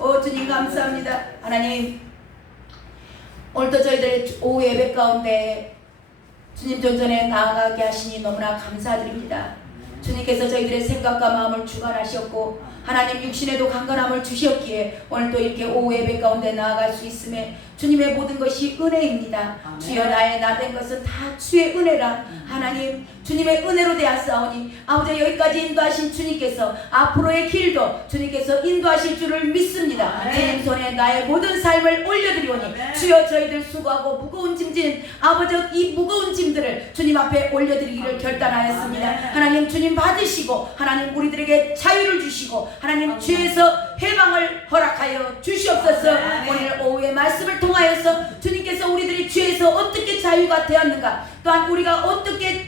주님 감사합니다. 하나님, 오늘도 저희들 오후 예배 가운데 주님 존전에 나아가게 하시니 너무나 감사드립니다. 주님께서 저희들의 생각과 마음을 주관하셨고 하나님 육신에도 강건함을 주셨기에 오늘 또 이렇게 오후 예배 가운데 나아갈 수 있음에 주님의 모든 것이 은혜입니다. 아멘. 주여 나의 나 된 것은 다 주의 은혜라. 하나님 주님의 은혜로 되었사오니 아버지 여기까지 인도하신 주님께서 앞으로의 길도 주님께서 인도하실 줄을 믿습니다. 아멘. 주님 손에 나의 모든 삶을 올려드리오니 아멘. 주여 저희들 수고하고 무거운 짐진 아버지 이 무거운 짐들을 주님 앞에 올려드리기를 결단하였습니다. 아멘. 하나님 주님 받으시고 하나님 우리들에게 자유를 주시고 하나님 죄에서 해방을 허락하여 주시옵소서. 아멘. 오늘 오후의 말씀을 통하여서 주님께서 우리들이 죄에서 어떻게 자유가 되었는가, 또한 우리가 어떻게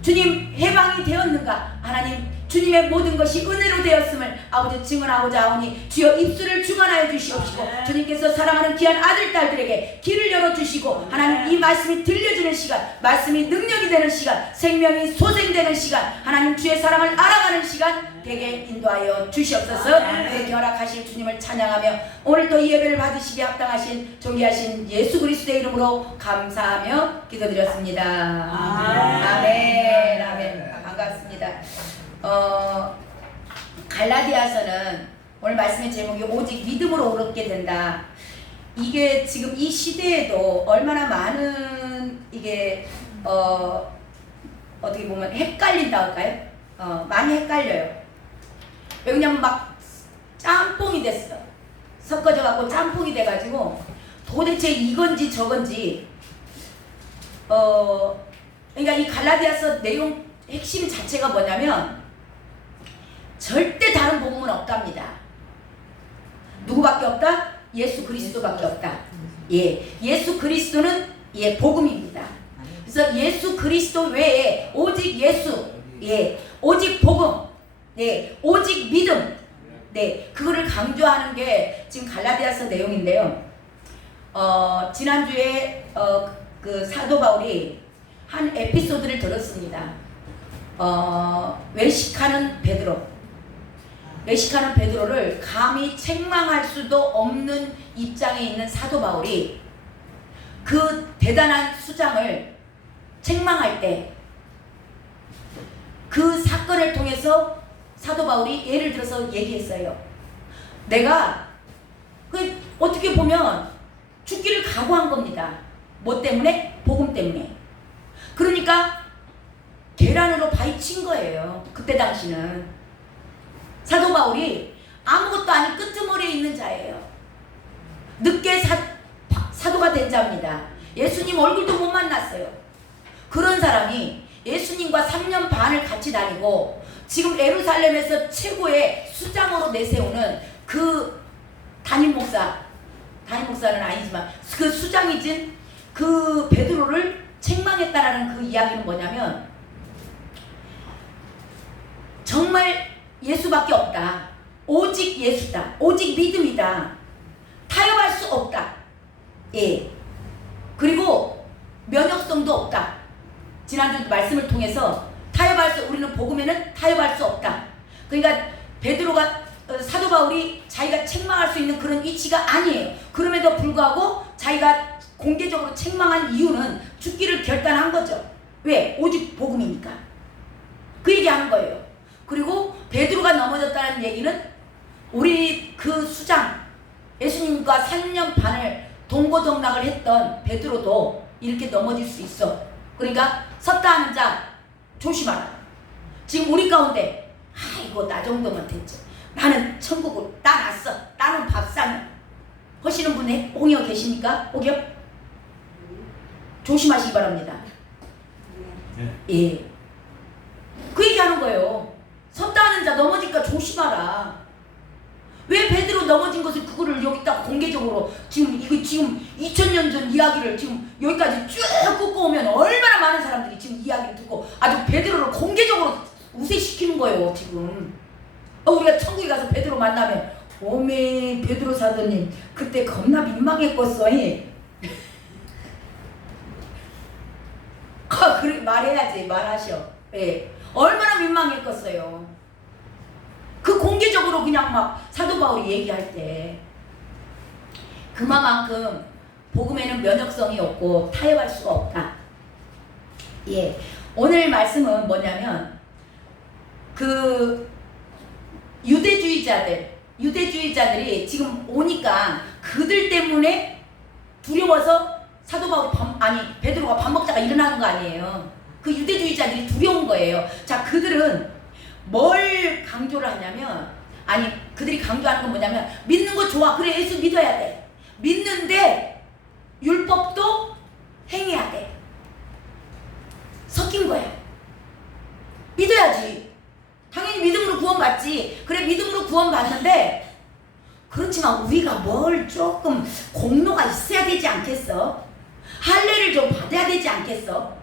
주님 해방이 되었는가, 하나님 주님의 모든 것이 은혜로 되었음을 아버지 증언하고자 하오니 주여 입술을 주관하여 주시옵시고 주님께서 사랑하는 귀한 아들 딸들에게 길을 열어주시고 하나님 이 말씀이 들려주는 시간, 말씀이 능력이 되는 시간, 생명이 소생되는 시간, 하나님 주의 사랑을 알아가는 시간 되게 인도하여 주시옵소서. 그렇게 허락하실 주님을 찬양하며 오늘 또 이 예배를 받으시기에 합당하신 존귀하신 예수 그리스도의 이름으로 감사하며 기도드렸습니다. 아멘. 아멘. 반갑습니다. 갈라디아서는 오늘 말씀의 제목이 오직 믿음으로 오르게 된다. 이게 지금 이 시대에도 얼마나 많은 이게 어떻게 보면 헷갈린다 할까요? 많이 헷갈려요. 왜냐면 막 짬뽕이 됐어. 섞어져 갖고 짬뽕이 돼가지고 도대체 이건지 저건지 그러니까 이 갈라디아서 내용 핵심 자체가 뭐냐면 절대 다른 복음은 없답니다. 누구밖에 없다? 예수 그리스도밖에 없다. 예, 예수 그리스도는 예 복음입니다. 그래서 예수 그리스도 외에 오직 예수, 예, 오직 복음, 네, 오직 믿음, 네, 그거를 강조하는 게 지금 갈라디아서 내용인데요. 지난주에 그 사도 바울이 한 에피소드를 들었습니다. 외식하는 베드로를 감히 책망할 수도 없는 입장에 있는 사도 바울이 그 대단한 수장을 책망할 때 그 사건을 통해서 사도 바울이 예를 들어서 얘기했어요. 내가 어떻게 보면 죽기를 각오한 겁니다. 뭐 때문에? 복음 때문에. 그러니까 계란으로 파헤친 거예요. 그때 당시는 사도 바울이 아무것도 아닌 끄트머리에 있는 자예요. 늦게 사도가 된 자입니다. 예수님 얼굴도 못 만났어요. 그런 사람이 예수님과 3년 반을 같이 다니고 지금 예루살렘에서 최고의 수장으로 내세우는 그 담임 목사는 아니지만 그 수장이진 그 베드로를 책망했다라는 그 이야기는 뭐냐면 정말 예수밖에 없다. 오직 예수다. 오직 믿음이다. 타협할 수 없다. 예. 그리고 면역성도 없다. 지난주 말씀을 통해서 우리는 복음에는 타협할 수 없다. 그러니까 베드로가 사도 바울이 자기가 책망할 수 있는 그런 위치가 아니에요. 그럼에도 불구하고 자기가 공개적으로 책망한 이유는 죽기를 결단한 거죠. 왜? 오직 복음이니까. 그 얘기하는 거예요. 그리고 베드로가 넘어졌다는 얘기는 우리 그 수장 예수님과 3년 반을 동고동락을 했던 베드로도 이렇게 넘어질 수 있어. 그러니까 섰다 하는 자 조심하라. 지금 우리 가운데 아이고 나 정도면 됐죠. 나는 천국을 따놨어. 나는 밥상 하시는 분 홍여 계십니까? 혹여? 조심하시기 바랍니다. 예. 그 얘기하는 거예요. 섰다 하는 자 넘어질까 조심하라. 왜 베드로 넘어진 것을 그거를 여기다 공개적으로 지금 2000년 전 이야기를 지금 여기까지 쭉 끄고 오면 얼마나 많은 사람들이 지금 이야기를 듣고 아주 베드로를 공개적으로 우세시키는 거예요. 지금 우리가 천국에 가서 베드로 만나면 오메 베드로 사도님 그때 겁나 민망했겠어. 그렇게 말해야지. 말하셔. 예. 얼마나 민망했겠어요. 그 공개적으로 그냥 막 사도 사도 바울이 얘기할 때 그만큼 복음에는 면역성이 없고 타협할 수가 없다. 예, 오늘 말씀은 뭐냐면 그 유대주의자들이 지금 오니까 그들 때문에 두려워서 사도 바울이 베드로가 밥 먹다가 일어나는 거 아니에요. 그 유대주의자들이 두려운 거예요. 자, 그들은 뭘 강조를 하냐면, 그들이 강조하는 건 뭐냐면, 믿는 거 좋아. 그래, 예수 믿어야 돼. 믿는데 율법도 행해야 돼. 섞인 거야. 믿어야지. 당연히 믿음으로 구원받지. 그래, 믿음으로 구원받는데, 그렇지만 우리가 뭘 조금 공로가 있어야 되지 않겠어? 할례를 좀 받아야 되지 않겠어?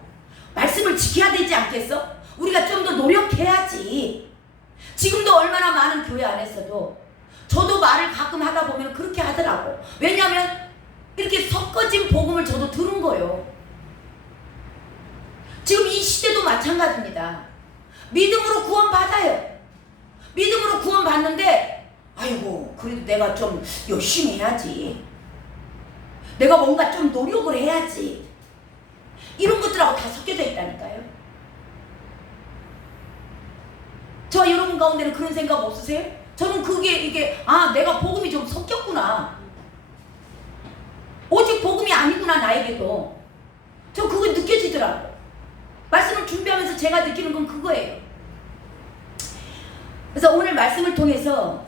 말씀을 지켜야 되지 않겠어? 우리가 좀 더 노력해야지. 지금도 얼마나 많은 교회 안에서도 저도 말을 가끔 하다 보면 그렇게 하더라고. 왜냐하면 이렇게 섞어진 복음을 저도 들은 거예요. 지금 이 시대도 마찬가지입니다. 믿음으로 구원받아요. 믿음으로 구원받는데 아이고 그래도 내가 좀 열심히 해야지. 내가 뭔가 좀 노력을 해야지. 이런 것들하고 다 섞여져 있다니까요. 저와 여러분 가운데는 그런 생각 없으세요? 저는 이게 내가 복음이 좀 섞였구나. 오직 복음이 아니구나 나에게도. 저 그거 느껴지더라고. 말씀을 준비하면서 제가 느끼는 건 그거예요. 그래서 오늘 말씀을 통해서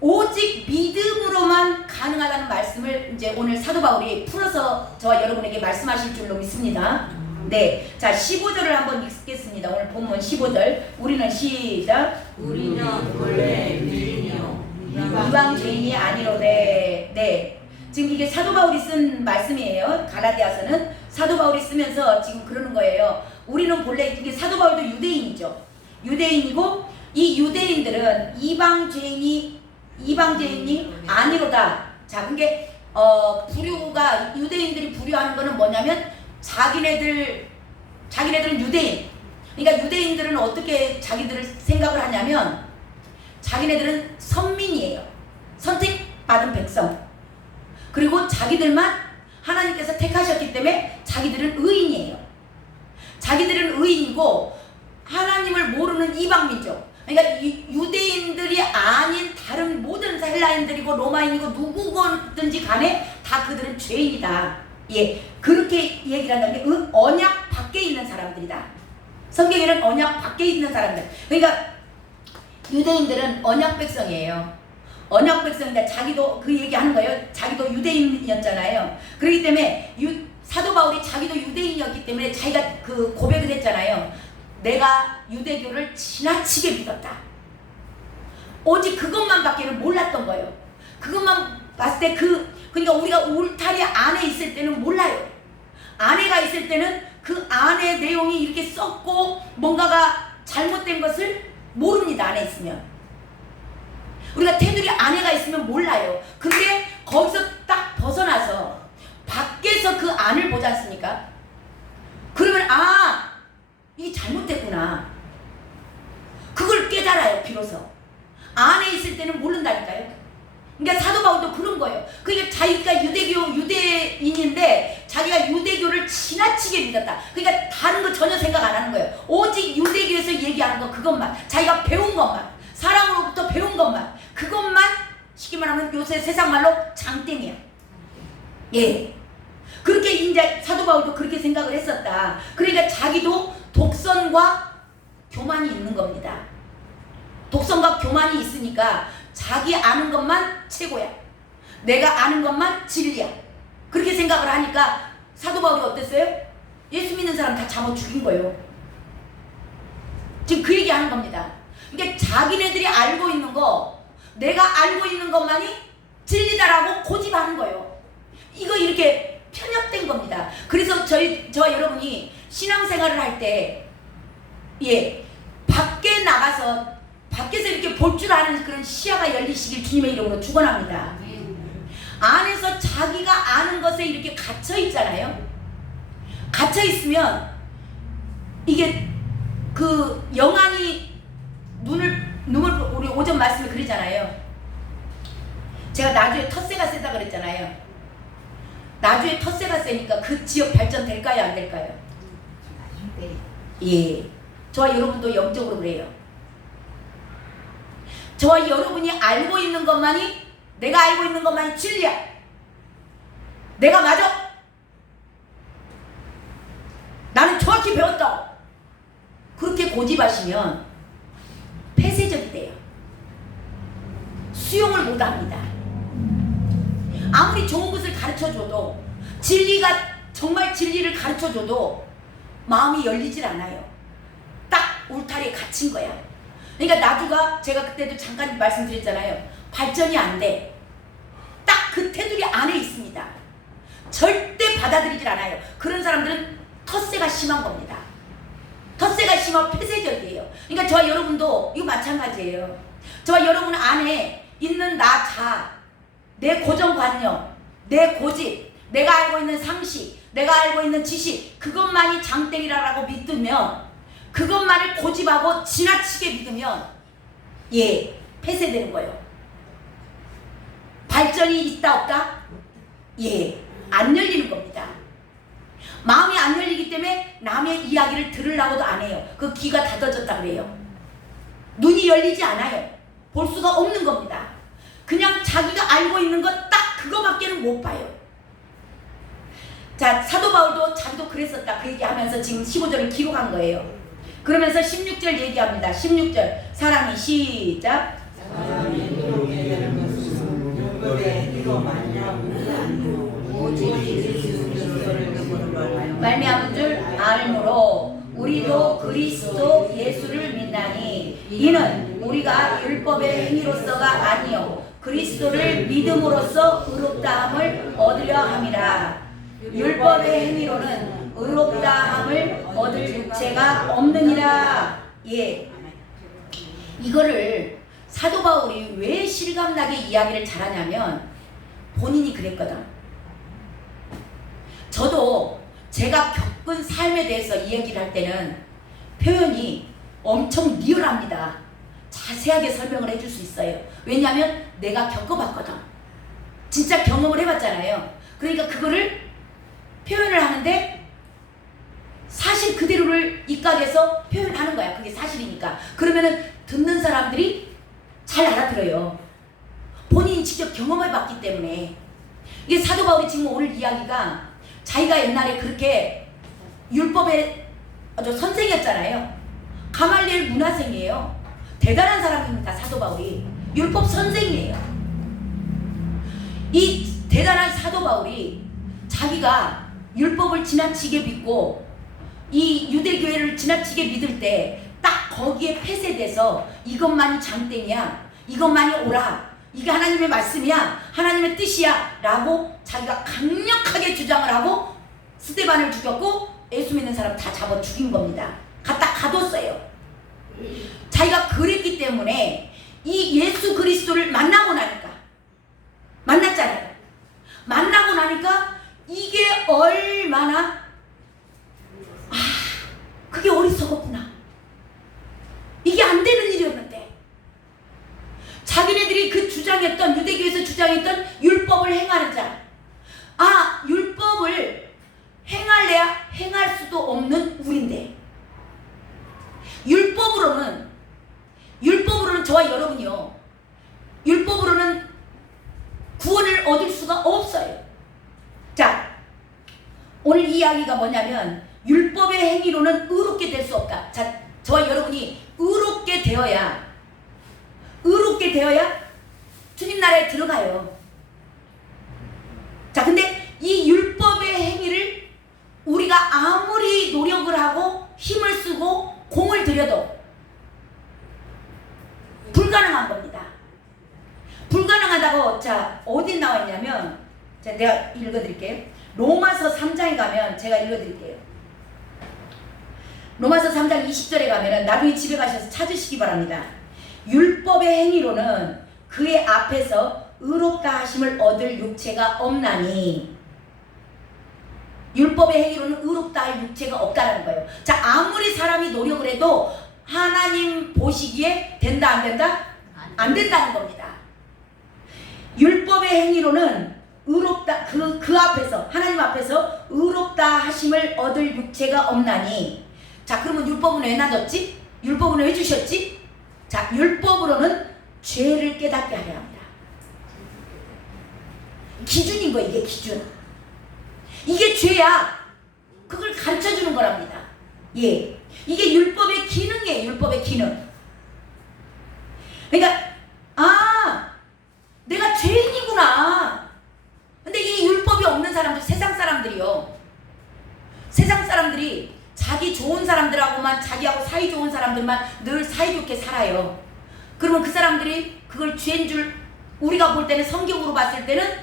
오직 믿음으로만 가능하다는 말씀을 이제 오늘 사도 바울이 풀어서 저와 여러분에게 말씀하실 줄로 믿습니다. 네, 자 15절을 한번 읽겠습니다. 오늘 본문 15절. 우리는 시작. 우리는 원래 믿으며 이방 죄인이 아니로되. 네, 지금 이게 사도 바울이 쓴 말씀이에요. 갈라디아서는 사도 바울이 쓰면서 지금 그러는 거예요. 우리는 본래 이게 사도 바울도 유대인이죠. 유대인이고 이 유대인들은 이방 죄인이 아니로다. 자, 그게 유대인들이 부류하는 거는 뭐냐면 자기네들은 유대인. 그러니까 유대인들은 어떻게 자기들을 생각을 하냐면 자기네들은 선민이에요. 선택받은 백성. 그리고 자기들만 하나님께서 택하셨기 때문에 자기들은 의인이에요. 자기들은 의인이고 하나님을 모르는 이방민족. 그러니까 유대인들이 아닌 다른 모든 헬라인들이고 로마인이고 누구든지 간에 다 그들은 죄인이다. 예, 그렇게 얘기를 한다면 언약 밖에 있는 사람들이다. 성경에는 언약 밖에 있는 사람들. 그러니까 유대인들은 언약 백성이에요. 언약 백성인데 자기도 그 얘기하는 거예요. 자기도 유대인이었잖아요. 그렇기 때문에 사도 바울이 자기도 유대인이었기 때문에 자기가 그 고백을 했잖아요. 내가 유대교를 지나치게 믿었다. 오직 그것만 밖에는 몰랐던 거예요. 그것만 봤을 때 그러니까 우리가 울타리 안에 있을 때는 몰라요. 안에가 있을 때는 그 안에 내용이 이렇게 썩고 뭔가가 잘못된 것을 모릅니다. 안에 있으면. 우리가 테두리 안에가 있으면 몰라요. 근데 거기서 딱 벗어나서 밖에서 그 안을 보지 않습니까? 그러면 이게 잘못됐구나. 그걸 깨달아요. 비로소. 안에 있을 때는 모른다니까요. 그러니까 사도 바울도 그런 거예요. 그러니까 자기가 유대인인데 자기가 유대교를 지나치게 믿었다. 그러니까 다른 거 전혀 생각 안 하는 거예요. 오직 유대교에서 얘기하는 거 그것만. 자기가 배운 것만. 사람으로부터 배운 것만. 그것만 쉽게 말하면 요새 세상 말로 장땡이야. 예. 그렇게 이제 사도 바울도 그렇게 생각을 했었다. 그러니까 자기도 독선과 교만이 있는 겁니다. 독선과 교만이 있으니까 자기 아는 것만 최고야. 내가 아는 것만 진리야. 그렇게 생각을 하니까 사도 바울이 어땠어요? 예수 믿는 사람 다 잡아 죽인 거예요. 지금 그 얘기 하는 겁니다. 그러니까 자기네들이 알고 있는 거, 내가 알고 있는 것만이 진리다라고 고집하는 거예요. 이거 이렇게 편협된 겁니다. 그래서 저와 여러분이 신앙생활을 할 때, 예, 밖에서 이렇게 볼 줄 아는 그런 시야가 열리시길 주님의 이름으로 축원합니다. 안에서 자기가 아는 것에 이렇게 갇혀 있잖아요. 갇혀 있으면 이게 그 영안이 눈을 우리 오전 말씀에 그러잖아요. 제가 나주에 텃세가 세다 그랬잖아요. 나주에 텃세가 세니까 그 지역 발전될까요? 안 될까요? 예. 저와 여러분도 영적으로 그래요. 저와 여러분이 알고 있는 것만이, 내가 알고 있는 것만이 진리야. 내가 맞아. 나는 정확히 배웠다. 그렇게 고집하시면 폐쇄적이 돼요. 수용을 못합니다. 아무리 좋은 것을 가르쳐줘도, 진리가 정말 진리를 가르쳐줘도 마음이 열리질 않아요. 딱 울타리에 갇힌 거야. 그러니까 나주가, 제가 그때도 잠깐 말씀드렸잖아요. 발전이 안 돼. 딱 그 테두리 안에 있습니다. 절대 받아들이질 않아요. 그런 사람들은 텃세가 심한 겁니다. 텃세가 심한 폐쇄적이에요. 그러니까 저와 여러분도 이거 마찬가지예요. 저와 여러분 안에 있는 나 자, 내 고정관념, 내 고집, 내가 알고 있는 상식, 내가 알고 있는 지식, 그것만이 장땡이라고 믿으면, 그것만을 고집하고 지나치게 믿으면 예, 폐쇄되는 거예요. 발전이 있다 없다? 예, 안 열리는 겁니다. 마음이 안 열리기 때문에 남의 이야기를 들으려고도 안 해요. 그 귀가 닫아졌다 그래요. 눈이 열리지 않아요. 볼 수가 없는 겁니다. 그냥 자기가 알고 있는 것 딱 그거밖에는 못 봐요. 자, 사도 바울도 자기도 그랬었다 그 얘기하면서 지금 15절을 기록한 거예요. 그러면서 16절 얘기합니다. 16절 사랑이 시작. 사람이 이렇게 되는 것은 율법의 이로 말미암은 오직 예수 그리스도를 믿는 걸 말미암은 줄 알므로 우리도 그리스도 예수를 믿나니 이는 우리가 율법의 행위로서가 아니요 그리스도를 믿음으로써 의롭다함을 얻으려 함이라. 율법의 행위로는 의롭다함을 얻을 육체가 없느니라. 예, 이거를 사도 바울이 왜 실감나게 이야기를 잘하냐면 본인이 그랬거든. 저도 제가 겪은 삶에 대해서 이야기를 할 때는 표현이 엄청 리얼합니다. 자세하게 설명을 해줄 수 있어요. 왜냐하면 내가 겪어봤거든. 진짜 경험을 해봤잖아요. 그러니까 그거를 표현을 하는데 사실 그대로를 입각해서 표현하는 거야. 그게 사실이니까. 그러면은 듣는 사람들이 잘 알아들어요. 본인이 직접 경험해봤기 때문에. 이게 사도 바울이 지금 오늘 이야기가 자기가 옛날에 그렇게 율법의 선생이었잖아요. 가말리엘 문화생이에요. 대단한 사람입니다. 사도 바울이 율법 선생이에요. 이 대단한 사도 바울이 자기가 율법을 지나치게 믿고 이 유대교회를 지나치게 믿을 때 딱 거기에 폐쇄돼서 이것만이 장땡이야, 이것만이 옳아, 이게 하나님의 말씀이야, 하나님의 뜻이야 라고 자기가 강력하게 주장을 하고 스데반을 죽였고 예수 믿는 사람 다 잡아 죽인 겁니다. 갖다 가뒀어요. 자기가 그랬기 때문에 이 예수 그리스도를 만나고 나니까, 만났잖아요. 만나고 나니까 이게 얼마나 그게 어리석었구나. 이게 안 되는 일이었는데 자기네들이 그 주장했던, 유대교에서 주장했던 율법을 행하는 자, 율법을 행할래야 행할 수도 없는 우리인데 율법으로는 저와 여러분이요, 율법으로는 구원을 얻을 수가 없어요. 자, 오늘 이 이야기가 뭐냐면 율법의 행위로는 의롭게 될 수 없다. 자, 저와 여러분이 의롭게 되어야 주님 나라에 들어가요. 자, 근데 이 율법의 행위를 우리가 아무리 노력을 하고 힘을 쓰고 공을 들여도 불가능한 겁니다. 불가능하다고, 자, 어디 나와 있냐면, 자, 내가 읽어드릴게요. 로마서 3장에 가면 제가 읽어드릴게요. 로마서 3장 20절에 가면은 나중에 집에 가셔서 찾으시기 바랍니다. 율법의 행위로는 그의 앞에서 의롭다 하심을 얻을 육체가 없나니, 율법의 행위로는 의롭다 할 육체가 없다라는 거예요. 자, 아무리 사람이 노력을 해도 하나님 보시기에 된다 안 된다? 안 된다는 겁니다. 율법의 행위로는 의롭다 그 앞에서 하나님 앞에서 의롭다 하심을 얻을 육체가 없나니. 자, 그러면 율법은 왜 놔뒀지? 율법은 왜 주셨지? 자, 율법으로는 죄를 깨닫게 하려 합니다. 기준인 거예요. 이게 기준. 이게 죄야. 그걸 가르쳐주는 거랍니다. 예, 이게 율법의 기능이에요. 율법의 기능. 그러니까 내가 죄인이구나. 근데 이 율법이 없는 사람들, 세상 사람들이요, 세상 사람들이 자기 좋은 사람들하고만, 자기하고 사이 좋은 사람들만 늘 사이좋게 살아요. 그러면 그 사람들이 그걸 죄인 줄, 우리가 볼 때는, 성경으로 봤을 때는,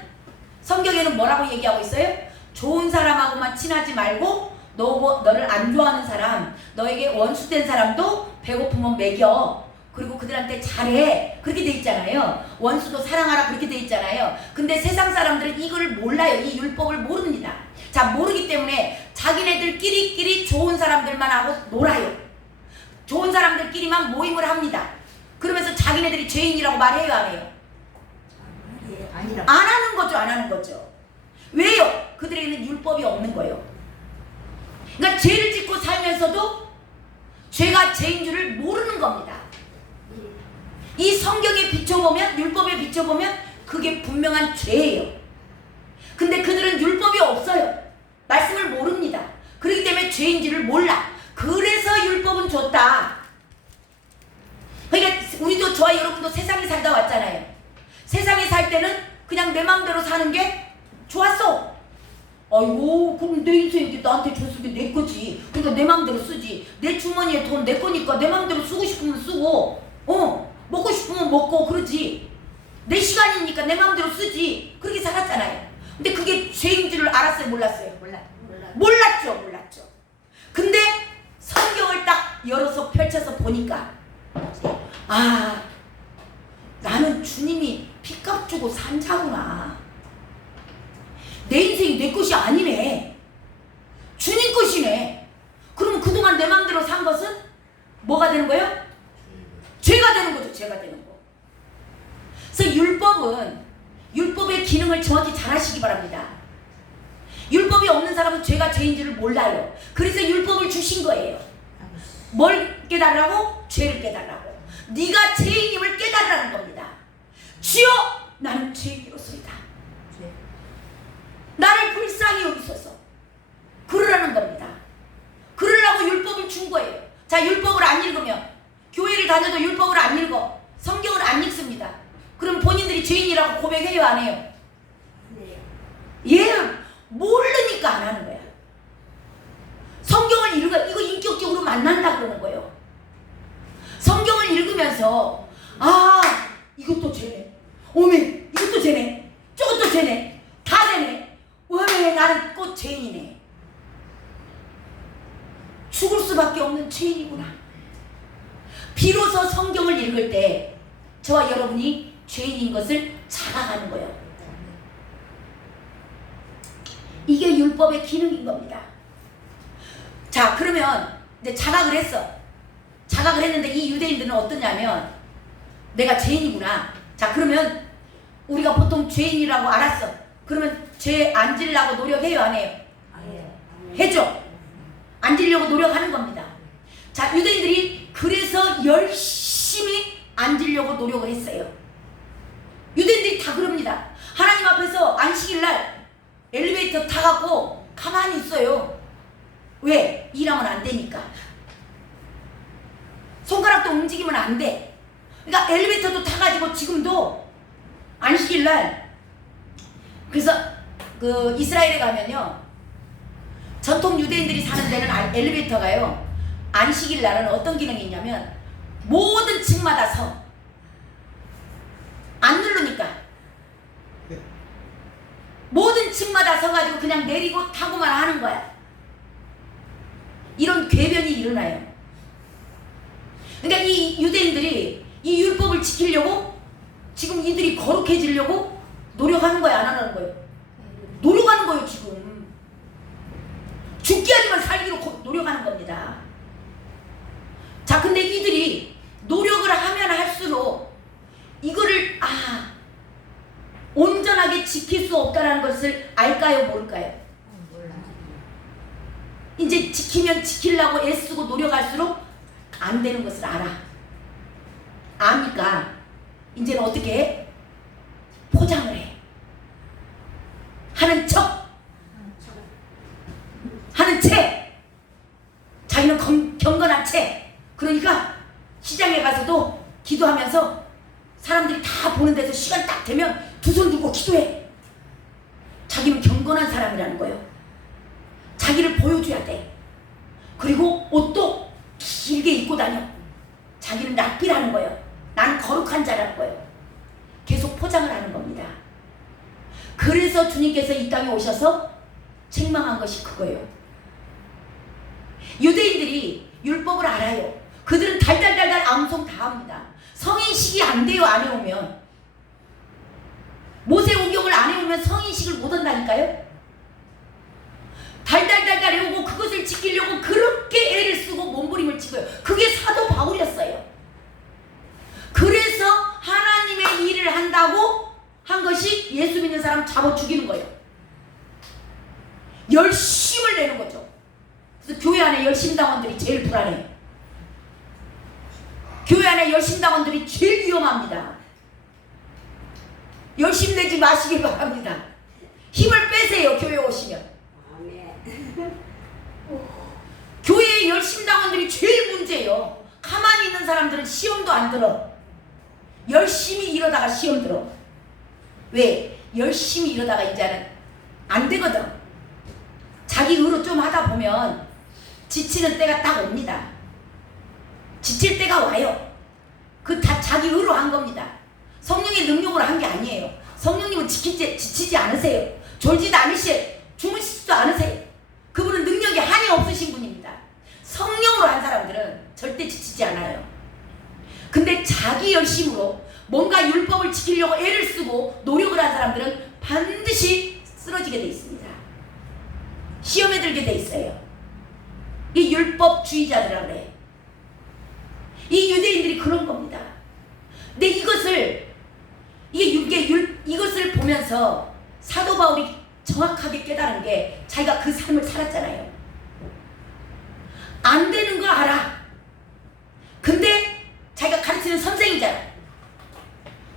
성경에는 뭐라고 얘기하고 있어요? 좋은 사람하고만 친하지 말고 너를 안 좋아하는 사람, 너에게 원수된 사람도 배고프면 먹여. 그리고 그들한테 잘해. 그렇게 돼 있잖아요. 원수도 사랑하라. 그렇게 돼 있잖아요. 근데 세상 사람들은 이걸 몰라요. 이 율법을 모릅니다. 자, 모르기 때문에 자기네들끼리 좋은 사람들만 하고 놀아요. 좋은 사람들끼리만 모임을 합니다. 그러면서 자기네들이 죄인이라고 말해요, 안 해요? 안 하는 거죠. 안 하는 거죠. 왜요? 그들에게는 율법이 없는 거예요. 그러니까 죄를 짓고 살면서도 죄가 죄인 줄을 모르는 겁니다. 이 성경에 비춰보면, 율법에 비춰보면 그게 분명한 죄예요. 근데 그들은 율법이 없어요. 말씀을 모릅니다. 그렇기 때문에 죄인지를 몰라. 그래서 율법은 좋다. 그러니까 우리도, 저와 여러분도 세상에 살다 왔잖아요. 세상에 살 때는 그냥 내 마음대로 사는 게 좋았어. 아이고, 그럼 내 인생이 나한테 줬으면 내 거지. 그러니까 내 마음대로 쓰지. 내 주머니에 돈 내 거니까 내 마음대로 쓰고 싶으면 쓰고, 먹고 싶으면 먹고 그러지. 내 시간이니까 내 마음대로 쓰지. 그렇게 살았잖아요. 근데 그게 죄인 줄을 알았어요? 몰랐어요? 몰랐죠. 근데 성경을 딱 열어서 펼쳐서 보니까, 나는 주님이 핏값 주고 산 자구나. 내 인생이 내 것이 아니네. 주님 것이네. 그러면 그동안 내 마음대로 산 것은 뭐가 되는 거예요? 죄가 되는 거죠. 죄가 되는 거. 그래서 율법의 기능을 정확히 잘 하시기 바랍니다. 율법이 없는 사람은 죄가 죄인지를 몰라요. 그래서 율법을 주신 거예요. 뭘 깨달으라고? 죄를 깨달으라고. 네가 죄인임을 깨달으라는 겁니다. 주여, 나는 죄인이로소이다. 나를 불쌍히 여기소서. 그러라는 겁니다. 그러라고 율법을 준 거예요. 자, 율법을 안 읽으면, 교회를 다녀도 율법을 안 읽어, 성경을 안 읽습니다. 그럼 본인들이 죄인이라고 고백해요, 안 해요? 예, 모르니까 안 하는 거야. 성경을 이거 인격적으로 만난다 그러는 거예요. 성경을 읽으면서 이것도 죄네, 오메 이것도 죄네, 저것도 죄네, 다 죄네. 왜 나는 꼭 죄인이네. 죽을 수밖에 없는 죄인이구나. 비로소 성경을 읽을 때 저와 여러분이 죄인인 것을 자각하는 거예요. 이게 율법의 기능인 겁니다. 자, 그러면 이제 자각을 했어. 자각을 했는데 이 유대인들은 어떠냐면, 내가 죄인이구나. 자, 그러면 우리가 보통 죄인이라고 알았어. 그러면 죄 안 지려고 노력해요, 안 해요? 해죠. 안 지려고 노력하는 겁니다. 자, 유대인들이 그래서 열심히 안 지려고 노력을 했어요. 유대인들이 다 그럽니다. 하나님 앞에서 안식일날 엘리베이터 타갖고 가만히 있어요. 왜? 일하면 안 되니까. 손가락도 움직이면 안 돼. 그러니까 엘리베이터도 타가지고 지금도 안식일날, 그래서 그 이스라엘에 가면요, 전통 유대인들이 사는 데는 엘리베이터가요, 안식일날은 어떤 기능이 있냐면 모든 층마다 서. 안 누르니까 모든 층마다 서가지고 그냥 내리고 타고만 하는 거야. 이런 궤변이 일어나요. 그러니까 이 유대인들이 이 율법을 지키려고 지금 이들이 거룩해지려고 노력하는 거야, 안 하는 거예요? 노력하는 거예요. 지금 죽기 아니면 살기로 노력하는 겁니다. 자, 근데 이들이 노력을 하면 할수록 이거를 건강하게 지킬 수 없다는 것을 알까요, 모를까요? 이제 지키면 지키려고 애쓰고 노력할수록 안 되는 것을 알아. 아니까 이제는 어떻게 해? 포장을 해. 하는 척, 하는 채, 자기는 경건한 채. 그러니까 시장에 가서도 기도하면서 사람들이 다 보는 데서 시간 딱 되면 두 손 들고 기도해. 자기는 경건한 사람이라는 거예요. 자기를 보여줘야 돼. 그리고 옷도 길게 입고 다녀. 자기는 랍비라는 거예요. 나는 거룩한 자라는 거예요. 계속 포장을 하는 겁니다. 그래서 주님께서 이 땅에 오셔서 책망한 것이 그거예요. 유대인들이 율법을 알아요. 그들은 달달달달 암송 다 합니다. 성인식이 안 돼요. 안 해오면. 모세오경을 안 해오면 성인식을 못 한다니까요. 달달달달 해오고 그것을 지키려고 그렇게 애를 쓰고 몸부림을 치고요. 그게 사도 바울이었어요. 그래서 하나님의 일을 한다고 한 것이 예수 믿는 사람 잡아 죽이는 거예요. 열심을 내는 거죠. 그래서 교회 안에 열심당원들이 제일 불안해요. 교회 안에 열심당원들이 제일 위험합니다. 열심 내지 마시길 바랍니다. 힘을 빼세요. 교회 오시면. 교회의 열심당원들이 제일 문제예요. 가만히 있는 사람들은 시험도 안 들어. 열심히 이러다가 시험 들어. 왜? 열심히 이러다가 이제는 안 되거든. 자기 의로 좀 하다 보면 지치는 때가 딱 옵니다. 지칠 때가 와요. 그 다 자기 의로 한 겁니다. 성령의 능력으로 한 게 아니에요. 성령님은 지치지 않으세요. 졸지도 않으세요. 주무시지도 않으세요. 그분은 능력에 한이 없으신 분입니다. 성령으로 한 사람들은 절대 지치지 않아요. 근데 자기 열심으로 뭔가 율법을 지키려고 애를 쓰고 노력을 한 사람들은 반드시 쓰러지게 돼 있습니다. 시험에 들게 돼 있어요. 이 율법주의자들이라고 그래. 이 유대인들이 그런 겁니다. 근데 이것을 보면서 사도 바울이 정확하게 깨달은 게 자기가 그 삶을 살았잖아요. 안 되는 걸 알아. 근데 자기가 가르치는 선생이잖아.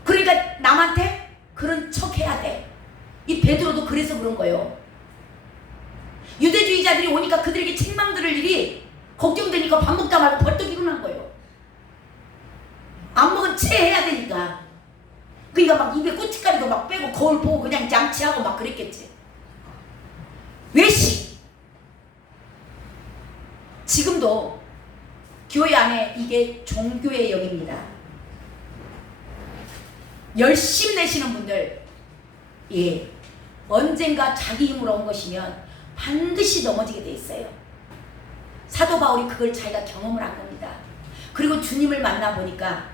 그러니까 남한테 그런 척 해야 돼. 이 베드로도 그래서 그런 거예요. 유대주의자들이 오니까 그들에게 책망 들을 일이 걱정되니까 밥 먹다 말고 벌떡 일어난 거예요. 안 먹은 채 해야 되니까. 그러니까 막 입에 고춧가루도 막 빼고 거울 보고 그냥 양치하고 막 그랬겠지. 외식. 지금도 교회 안에 이게 종교의 영입니다. 열심 내시는 분들, 예, 언젠가 자기 힘으로 온 것이면 반드시 넘어지게 돼 있어요. 사도 바울이 그걸 자기가 경험을 한 겁니다. 그리고 주님을 만나보니까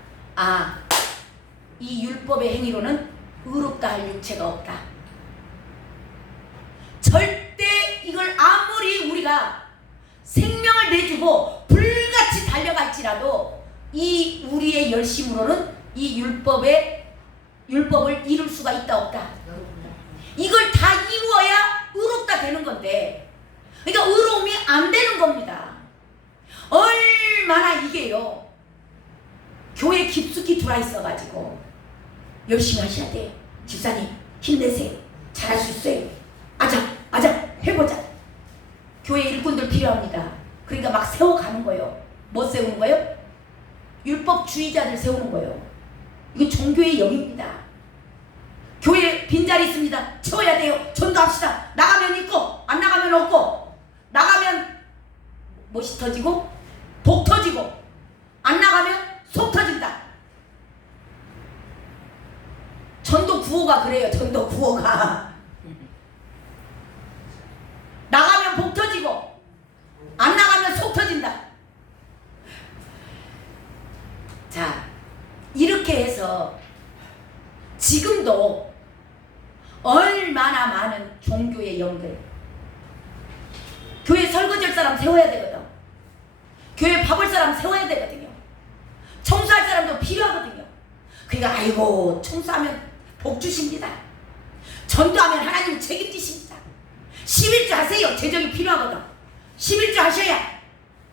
이 율법의 행위로는 의롭다 할 육체가 없다. 절대 이걸 아무리 우리가 생명을 내주고 불같이 달려갈지라도 이 우리의 열심으로는 이 율법을 이룰 수가 있다 없다. 이걸 다 이루어야 의롭다 되는 건데, 그러니까 의로움이 안 되는 겁니다. 얼마나 이게요, 교회에 깊숙이 들어와 있어가지고 열심히 하셔야 돼요. 집사님 힘내세요. 잘할 수 있어요. 아자 해보자. 교회 일꾼들 필요합니다. 그러니까 막 세워가는 거예요. 뭐 세우는 거예요? 율법주의자들 세우는 거예요. 이게 종교의 영입니다. 교회에 빈자리 있습니다. 채워야 돼요. 전도합시다. 나가면 있고 안 나가면 없고, 나가면 못이 터지고 복 터지고 안 나가면 속 터진다. 전도 구호가 그래요. 전도 구호가 나가면 복 터지고 안 나가면 속 터진다. 자, 이렇게 해서 지금도 얼마나 많은 종교의 영들, 교회 설거지할 사람 세워야 되거든. 교회 밥을 사람 세워야 되거든요. 청소할 사람도 필요하거든요. 그러니까 아이고 청소하면 복 주십니다. 전도하면 하나님은 책임지십니다. 11조 하세요. 재정이 필요하거든. 11조 하셔야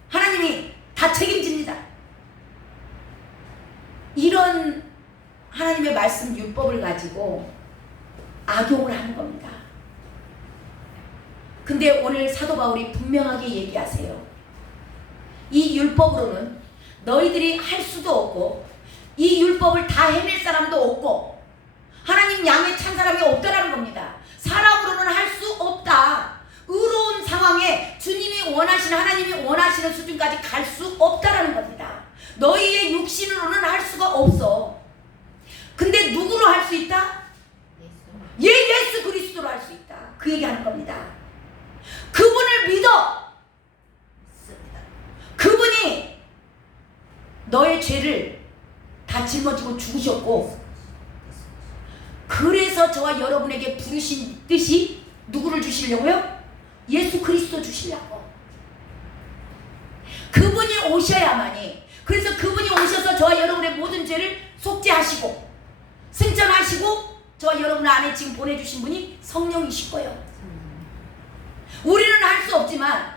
하나님이 다 책임집니다. 이런 하나님의 말씀 율법을 가지고 악용을 하는 겁니다. 근데 오늘 사도 바울이 분명하게 얘기하세요. 이 율법으로는 너희들이 할 수도 없고 이 율법을 다 해낼 사람도 없고 하나님 양에 찬 사람이 없다라는 겁니다. 사람으로는 할 수 없다. 의로운 상황에 주님이 원하시는 하나님이 원하시는 수준까지 갈 수 없다라는 겁니다. 너희의 육신으로는 할 수가 없어. 근데 누구로 할 수 있다? 예수 그리스도로 할 수 있다. 그 얘기하는 겁니다. 그분을 믿어. 그분이 너의 죄를 다 짊어지고 죽으셨고 그래서 저와 여러분에게 부르신 뜻이 누구를 주시려고요? 예수 그리스도 주시려고. 그분이 오셔야만이. 그래서 그분이 오셔서 저와 여러분의 모든 죄를 속죄하시고 승천하시고 저와 여러분 안에 지금 보내주신 분이 성령이실 거예요. 우리는 할 수 없지만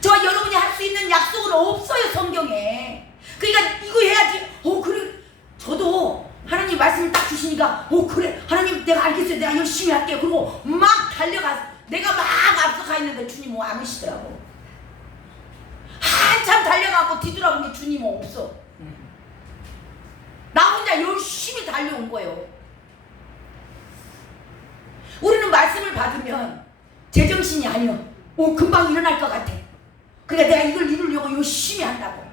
저와 여러분이 할 수 있는 약속은 없어요, 성경에. 그러니까 이거 해야지. 그래. 저도 하나님 말씀을 딱 주시니까 그래. 하나님 내가 알겠어요. 내가 열심히 할게요. 그리고 막 달려가서 내가 막 앞서 가 있는데 주님 안 오시더라고. 한참 달려가고 뒤돌아보니 주님 없어. 나 혼자 열심히 달려온 거예요. 우리는 말씀을 받으면 제정신이 아니요. 금방 일어날 것 같아. 그러니까 내가 이걸 이루려고 열심히 한다고.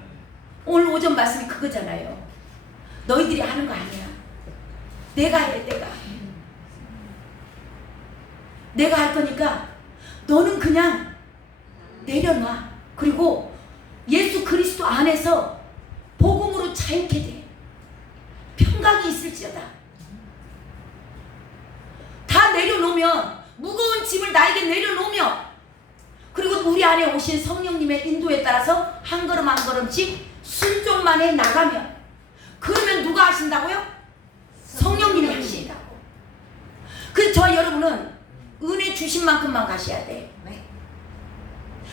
오늘 오전 말씀이 그거잖아요. 너희들이 하는 거 아니야. 내가 해. 내가 할 거니까 너는 그냥 내려놔. 그리고 예수 그리스도 안에서 복음으로 자유케 돼. 평강이 있을지어다. 다 내려놓으면, 무거운 짐을 나에게 내려놓으면, 그리고 우리 안에 오신 성령님의 인도에 따라서 한 걸음 한 걸음씩 순종만 해 나가면, 그러면 누가 하신다고요? 성령님이 하신다고. 그래서 저와 여러분은 은혜 주신 만큼만 가셔야 돼.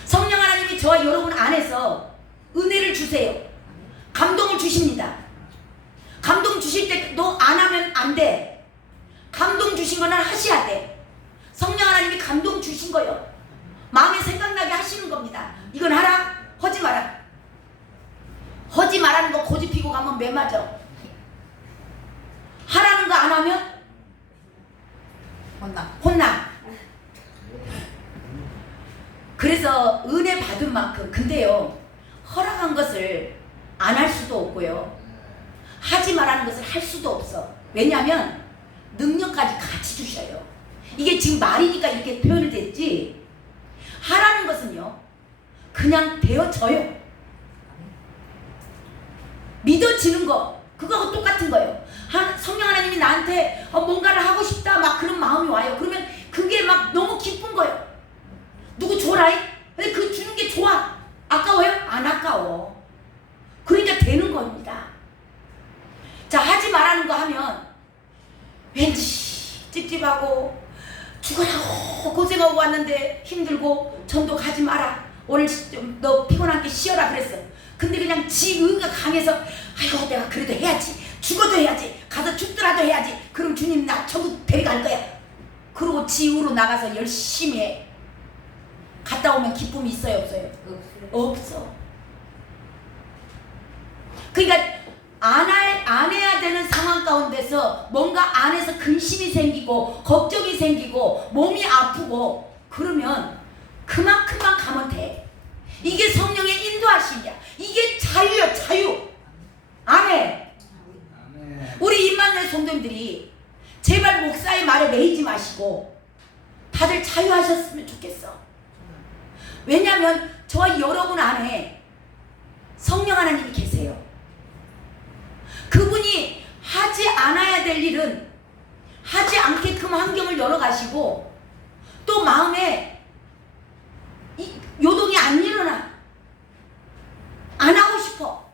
성령 하나님이 저와 여러분 안에서 은혜를 주세요. 감동을 주십니다. 감동 주실 때 너 안 하면 안 돼. 감동 주신 거는 하셔야 돼. 성령 하나님이 감동 주신 거요. 마음에 생각나게 하시는 겁니다. 이건 하라, 하지 마라. 하지 말라는 거 고집 피고 가면 매 맞아. 하라는 거 안 하면 혼나. 그래서 은혜 받은 만큼, 근데요, 허락한 것을 안 할 수도 없고요, 하지 말라는 것을 할 수도 없어. 왜냐하면 능력까지 같이 주셔요. 이게 지금 말이니까 이렇게 표현이 됐지, 하라는 것은요 그냥 되어져요. 믿어지는 거, 그거하고 똑같은 거예요. 성령 하나님이 나한테 뭔가를 하고 싶다 막 그런 마음이 와요. 그러면 그게 막 너무 기쁜 거예요. 누구 줘라? 근데 그 주는 게 좋아. 아까워요? 안 아까워. 그러니까 되는 겁니다. 자, 하지 말라는 거 하면 왠지 찝찝하고 죽으라고 고생하고 왔는데 힘들고, 전도 가지 마라. 오늘 좀 너 피곤한 게 쉬어라 그랬어. 근데 그냥 지 의가 강해서 아이고 내가 그래도 해야지. 죽어도 해야지. 가서 죽더라도 해야지. 그럼 주님 나 천국 데려갈 거야. 그러고 지 의로 나가서 열심히 해. 갔다 오면 기쁨이 있어요, 없어요? 없어. 그러니까 안 해야 되는 상황 가운데서 뭔가 안에서 근심이 생기고 걱정이 생기고 몸이 아프고 그러면 그만큼만 가면 돼. 이게 성령의 인도하심이야. 이게 자유야, 자유. 아멘. 우리 임마누엘 성도님들이 제발 목사의 말에 매이지 마시고 다들 자유하셨으면 좋겠어. 왜냐하면 저와 여러분 안에 성령 하나님이 계세요. 그분이 하지 않아야 될 일은 하지 않게끔 환경을 열어가시고, 또 마음에 요동이 안 일어나. 안 하고 싶어.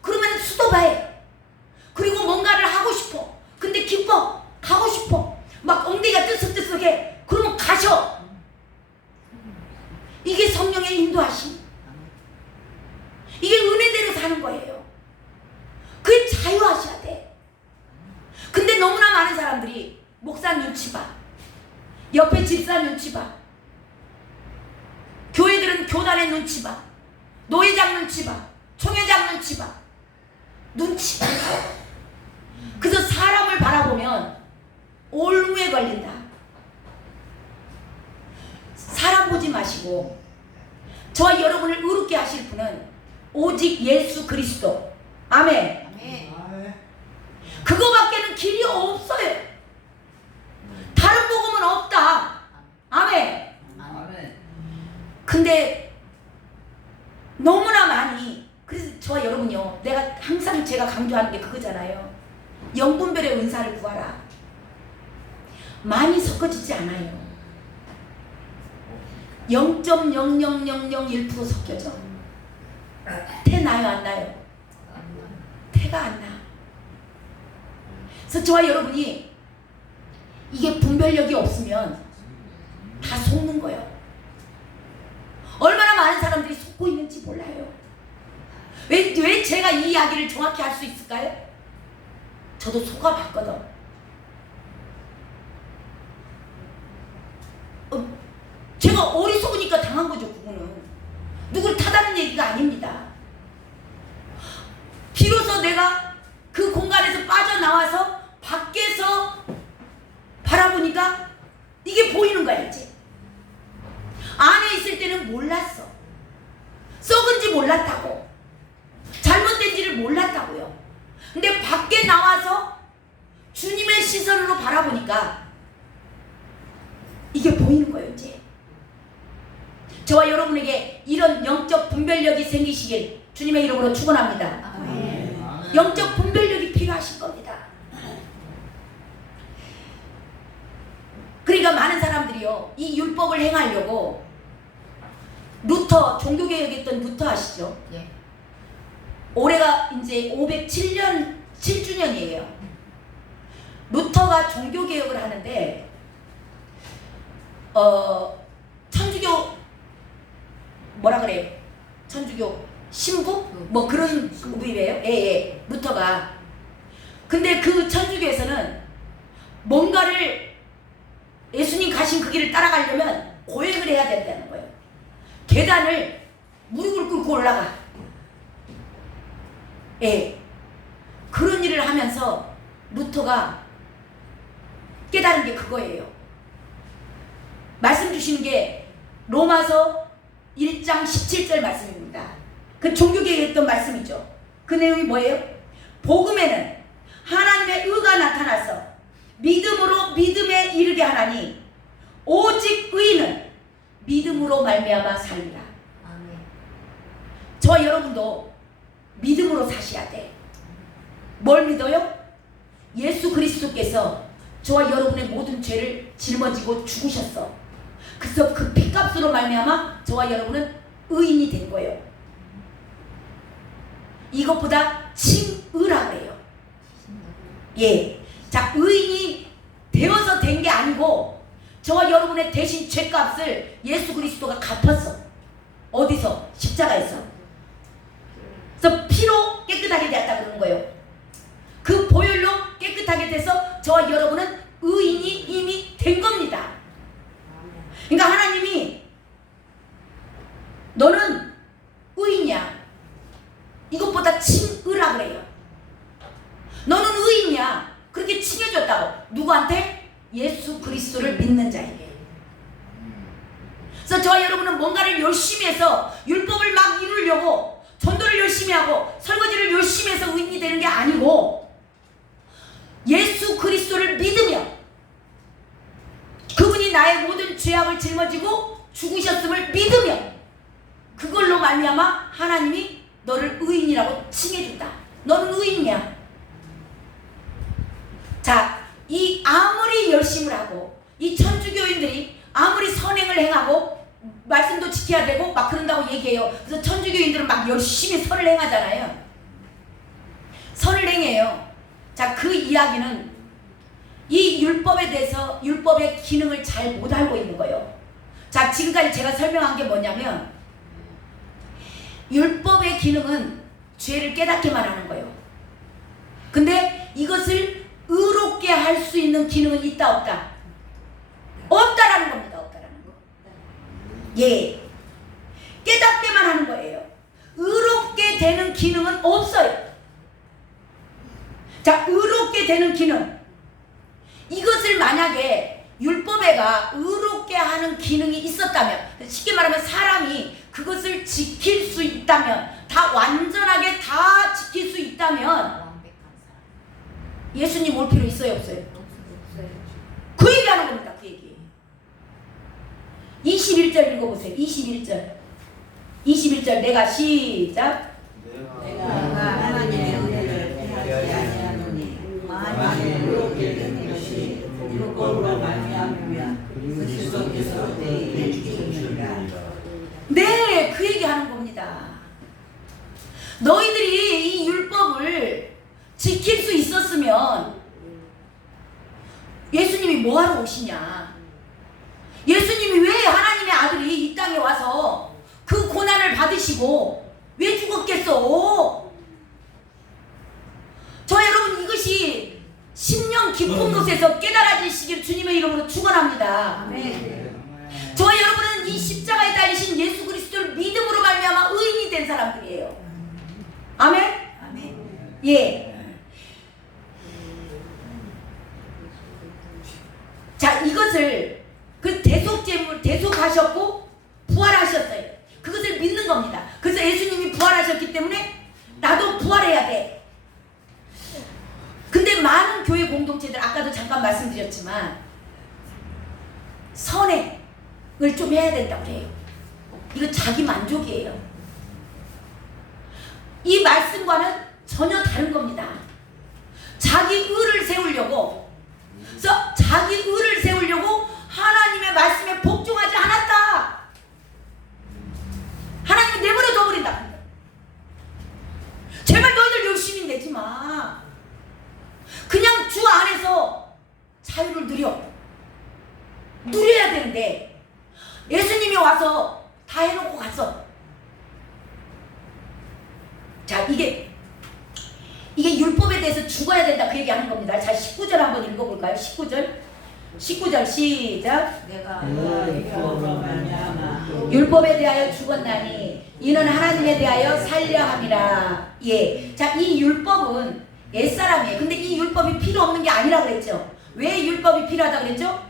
그러면 수도바해. 그리고 뭔가를 하고 싶어. 근데 기뻐. 가고 싶어. 막 어떻게 그러면 가셔. 이게 성령의 인도하심. 이게 은혜대로 사는 거예요. 그게 자유하셔야 돼. 근데 너무나 많은 사람들이 목사 눈치 봐, 옆에 집사 눈치 봐, 교회들은 교단의 눈치 봐, 노회장 눈치 봐, 총회장 눈치 봐, 눈치 봐. 그래서 사람을 바라보면 올무에 걸린다. 사람 보지 마시고 저와 여러분을 의롭게 하실 분은 오직 예수 그리스도. 아멘. 그거밖에는 길이 없어요. 다른 복음은 없다. 아멘. 근데 너무나 많이, 그래서 저와 여러분요, 내가 항상 제가 강조하는 게 그거잖아요. 영분별의 은사를 구하라. 많이 섞어지지 않아요. 0.00001% 섞여져. 태 나요, 안 나요? 태가 안 나. 그래서 저와 여러분이 이게 분별력이 없으면 다 속는 거예요. 얼마나 많은 사람들이 속고 있는지 몰라요. 왜 제가 이 이야기를 정확히 할 수 있을까요? 저도 속아봤거든. 제가 어리석으니까 당한 거죠. 그거는 누구를 탓하는 얘기가 아닙니다. 비로소 내가 그 공간에서 빠져나와서 밖에서 바라보니까 이게 보이는 거야. 이제 안에 있을 때는 몰랐어. 썩은지 몰랐다고, 잘못된지를 몰랐다고요. 근데 밖에 나와서 주님의 시선으로 바라보니까 이게 보이는 거예요. 이제 저와 여러분에게 이런 영적 분별력이 생기시길 주님의 이름으로 축원합니다. 영적 분별력이 필요하실 겁니다. 그러니까 많은 사람들이요, 이 율법을 행하려고 루터, 종교개혁했던 루터 아시죠? 예. 올해가 이제 507년 7주년이에요. 루터가 종교개혁을 하는데 천주교 뭐라 그래요? 천주교 신부? 뭐 그런 급이에요. 예. 루터가. 근데 그 천주교에서는 뭔가를 예수님 가신 그 길을 따라가려면 고행을 해야 된다는 거예요. 계단을 무릎을 꿇고 올라가. 예. 그런 일을 하면서 루터가 깨달은 게 그거예요. 말씀 주시는 게 로마서 1장 17절 말씀입니다. 그 종교개혁 했던 말씀이죠. 그 내용이 뭐예요? 복음에는 하나님의 의가 나타나서 믿음으로 믿음에 이르게 하나니 오직 의인은 믿음으로 말미암아 살리라. 저와 여러분도 믿음으로 사셔야 돼. 뭘 믿어요? 예수 그리스도께서 저와 여러분의 모든 죄를 짊어지고 죽으셨어. 그래서 그 피값으로 말미암아 저와 여러분은 의인이 된 거예요. 이것보다 칭의라 그래요. 예. 자, 의인이 되어서 된 게 아니고 저와 여러분의 대신 죄값을 예수 그리스도가 갚았어. 어디서? 십자가에서. 그래서 피로 깨끗하게 되었다 그러는 거예요. 그 보혈로 깨끗하게 돼서 저와 여러분은 의인이 이미 된 겁니다. 그러니까 하나님이 너는 의인이야. 이것보다 칭의라 그래요. 너는 의인이야. 그렇게 칭해줬다고. 누구한테? 예수 그리스도를 믿는 자에게. 그래서 저와 여러분은 뭔가를 열심히 해서 율법을 막 이루려고 전도를 열심히 하고 설거지를 열심히 해서 의인이 되는 게 아니고 예수 그리스도를 믿으며 그분이 나의 모든 죄악을 짊어지고 죽으셨음을 믿으며 그걸로 말미암아 하나님이 너를 의인이라고 칭해준다. 너는 의인이야. 자, 이 아무리 열심을 하고 이 천주교인들이 아무리 선행을 행하고 말씀도 지켜야 되고 막 그런다고 얘기해요. 그래서 천주교인들은 막 열심히 선을 행하잖아요. 선을 행해요. 자, 그 이야기는 이 율법에 대해서 율법의 기능을 잘 못 알고 있는 거예요. 자, 지금까지 제가 설명한 게 뭐냐면 율법의 기능은 죄를 깨닫기만 하는 거예요. 근데 이것을 의롭게 할 수 있는 기능은 있다 없다? 없다라는 겁니다. 없다라는 거. 예. 깨닫게만 하는 거예요. 의롭게 되는 기능은 없어요. 자, 의롭게 되는 기능. 이것을 만약에 율법에가 의롭게 하는 기능이 있었다면, 쉽게 말하면 사람이 그것을 지킬 수 있다면, 다 완전하게 다 지킬 수 있다면 예수님 올 필요 있어요 없어요? 그 얘기하는 겁니다. 그 얘기. 21절 읽어보세요. 21절 내가 시작. 내가 하나님의 은혜를 패하지 아니하노니 만일 의롭게 된 것이 율법으로 말미암으면 그 지속에서 내 일을 지키느니라. 네, 그 얘기하는 겁니다. 너희들이 이 율법을 지킬 수 있었으면 예수님이 뭐하러 오시냐? 예수님이 왜 하나님의 아들이 이 땅에 와서 그 고난을 받으시고 왜 죽었겠어? 저 여러분, 이것이 심령 깊은 곳에서 깨달아지시길 주님의 이름으로 축원합니다. 아멘. 저 여러분은 이 십자가에 달리신 예수 그리스도를 믿음으로 말미암아 의인이 된 사람들이에요. 아멘? 아멘. 예. 자, 이것을 그 대속제물 대속하셨고 부활하셨어요. 그것을 믿는 겁니다. 그래서 예수님이 부활하셨기 때문에 나도 부활해야 돼. 근데 많은 교회 공동체들, 아까도 잠깐 말씀드렸지만 선행을 좀 해야 된다고 해요. 이거 자기 만족이에요. 이 말씀과는 전혀 다른 겁니다. 자기 의를 세우려고, 그래서 자기 의를 세우려고 하나님의 말씀에 복종하지 않았다. 하나님이 내버려 둬버린다. 제발 너희들 열심히 내지 마. 그냥 주 안에서 자유를 누려야 되는데 예수님이 와서 다 해놓고 갔어. 자, 이게 율법에 대해서 죽어야 된다, 그 얘기하는 겁니다. 자, 19절 한번 읽어볼까요? 19절 시작. 내가 율법으로 말미암아 율법에 대하여 죽었나니 이는 하나님에 대하여 살려 함이라. 예. 자, 이 율법은 옛사람이에요. 근데 이 율법이 필요 없는 게 아니라 그랬죠. 왜 율법이 필요하다 그랬죠?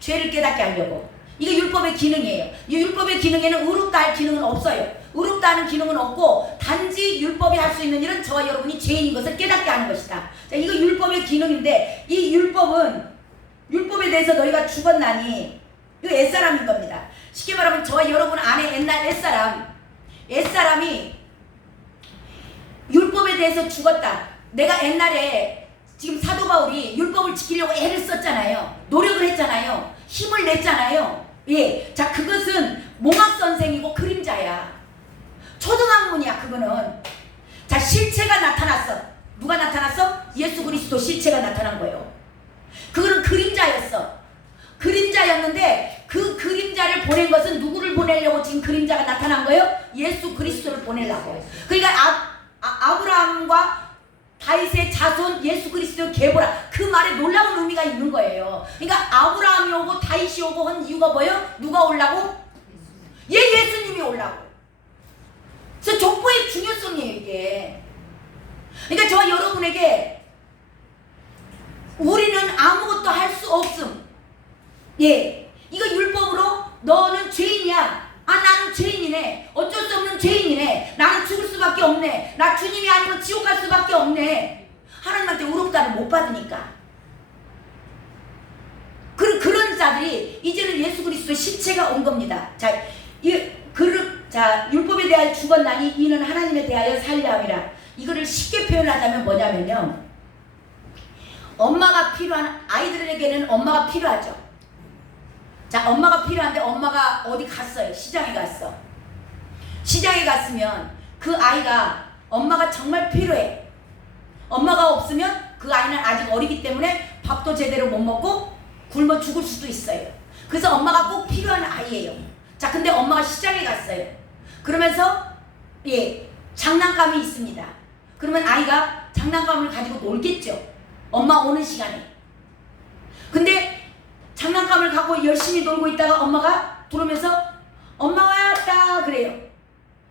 죄를 깨닫게 하려고. 이게 율법의 기능이에요. 이 율법의 기능에는 의롭다 할 기능은 없어요. 의롭다 하는 기능은 없고 단지 율법이 할 수 있는 일은 저와 여러분이 죄인인 것을 깨닫게 하는 것이다. 자, 이거 율법의 기능인데 이 율법에 대해서 너희가 죽었나니 이거 옛사람인 겁니다. 쉽게 말하면 저와 여러분 안에 옛날 옛사람이 율법에 대해서 죽었다. 내가 옛날에 지금 사도 바울이 율법을 지키려고 애를 썼잖아요. 노력을 했잖아요. 힘을 냈잖아요. 예, 자, 그것은 몽학선생이고 그림자야. 초등학문이야, 그거는. 자, 실체가 나타났어. 누가 나타났어? 예수 그리스도 실체가 나타난 거예요. 그거는 그림자였어. 그림자였는데 그 그림자를 보낸 것은 누구를 보내려고 지금 그림자가 나타난 거예요? 예수 그리스도를 보내려고. 그러니까 아브라함과 다윗의 자손 예수 그리스도의 계보라, 그 말에 놀라운 의미가 있는 거예요. 그러니까 아브라함이 오고 다윗이 오고 한 이유가 뭐예요? 누가 오려고? 예수님이 오려고. 그래서 족보의 중요성이에요, 이게. 그러니까 저와 여러분에게 우리는 아무것도 할 수 없음. 예, 이거 율법으로 너는 죄인이야. 나는 죄인이네. 어쩔 수 없는 죄인이네. 나는 죽을 수밖에 없네. 나 주님이 아니면 지옥 갈 수밖에 없네. 하나님한테 의롭다를 못 받으니까. 그런 자들이 이제는 예수 그리스도의 실체가 온 겁니다. 자, 율법에 대하여 죽었나니 이는 하나님에 대하여 살려 함이라. 이거를 쉽게 표현하자면 뭐냐면요, 엄마가 필요한 아이들에게는 엄마가 필요하죠. 자, 엄마가 필요한데 엄마가 어디 갔어요. 시장에 갔어. 시장에 갔으면 그 아이가 엄마가 정말 필요해. 엄마가 없으면 그 아이는 아직 어리기 때문에 밥도 제대로 못 먹고 굶어 죽을 수도 있어요. 그래서 엄마가 꼭 필요한 아이예요. 자, 근데 엄마가 시장에 갔어요. 그러면서 장난감이 있습니다. 그러면 아이가 장난감을 가지고 놀겠죠. 엄마 오는 시간에. 근데 장난감을 갖고 열심히 놀고 있다가 엄마가 들어오면서 엄마 왔다 그래요.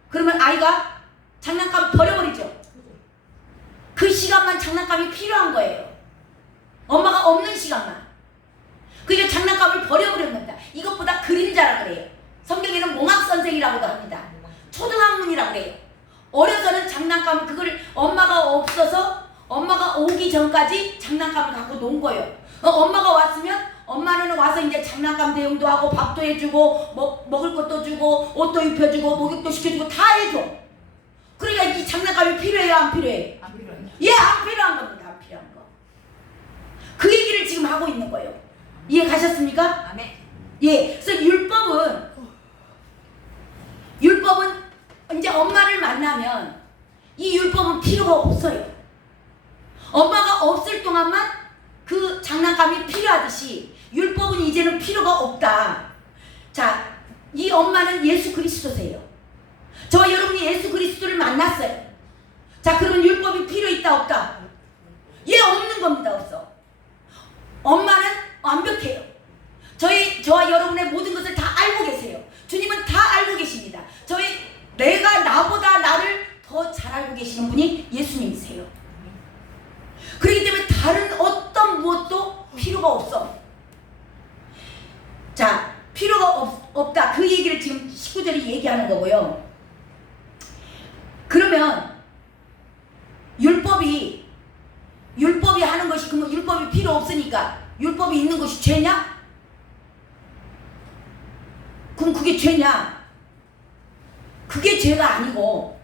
그러면 아이가 장난감 버려버리죠. 그 시간만 장난감이 필요한 거예요. 엄마가 없는 시간만. 그러니까 장난감을 버려버렸습니다. 이것보다 그림자라 그래요. 성경에는 몽학선생이라고도 합니다. 초등학문이라고 그래요. 어려서는 장난감을 그걸 엄마가 없어서 엄마가 오기 전까지 장난감을 갖고 논 거예요. 엄마가 왔으면 엄마는 와서 이제 장난감 대용도 하고 밥도 해주고 먹을 것도 주고 옷도 입혀주고 목욕도 시켜주고 다 해줘. 그러니까 이 장난감이 필요해요, 안 필요해요? 안 필요해요. 예, 안 필요한 겁니다. 안 필요한 거. 그 얘기를 지금 하고 있는 거예요. 이해 가셨습니까? 아멘. 예, 그래서 율법은 이제 엄마를 만나면 이 율법은 필요가 없어요. 엄마가 없을 동안만 그 장난감이 필요하듯이 율법은 이제는 필요가 없다. 자, 이 엄마는 예수 그리스도세요. 저와 여러분이 예수 그리스도를 만났어요. 자, 그러면 율법이 필요 있다 없다? 예, 없는 겁니다. 없어. 엄마는 완벽해요. 저와 여러분의 모든 것을 다 알고 계세요. 주님은 다 알고 계십니다. 내가 나보다 나를 더 잘 알고 계시는 분이 예수님이세요. 그렇기 때문에 다른 어떤 무엇도 필요가 없어. 자, 필요가 없다. 그 얘기를 지금 19절이 얘기하는 거고요. 그러면 율법이 하는 것이, 그러면 율법이 필요 없으니까 율법이 있는 것이 죄냐? 그럼 그게 죄냐? 그게 죄가 아니고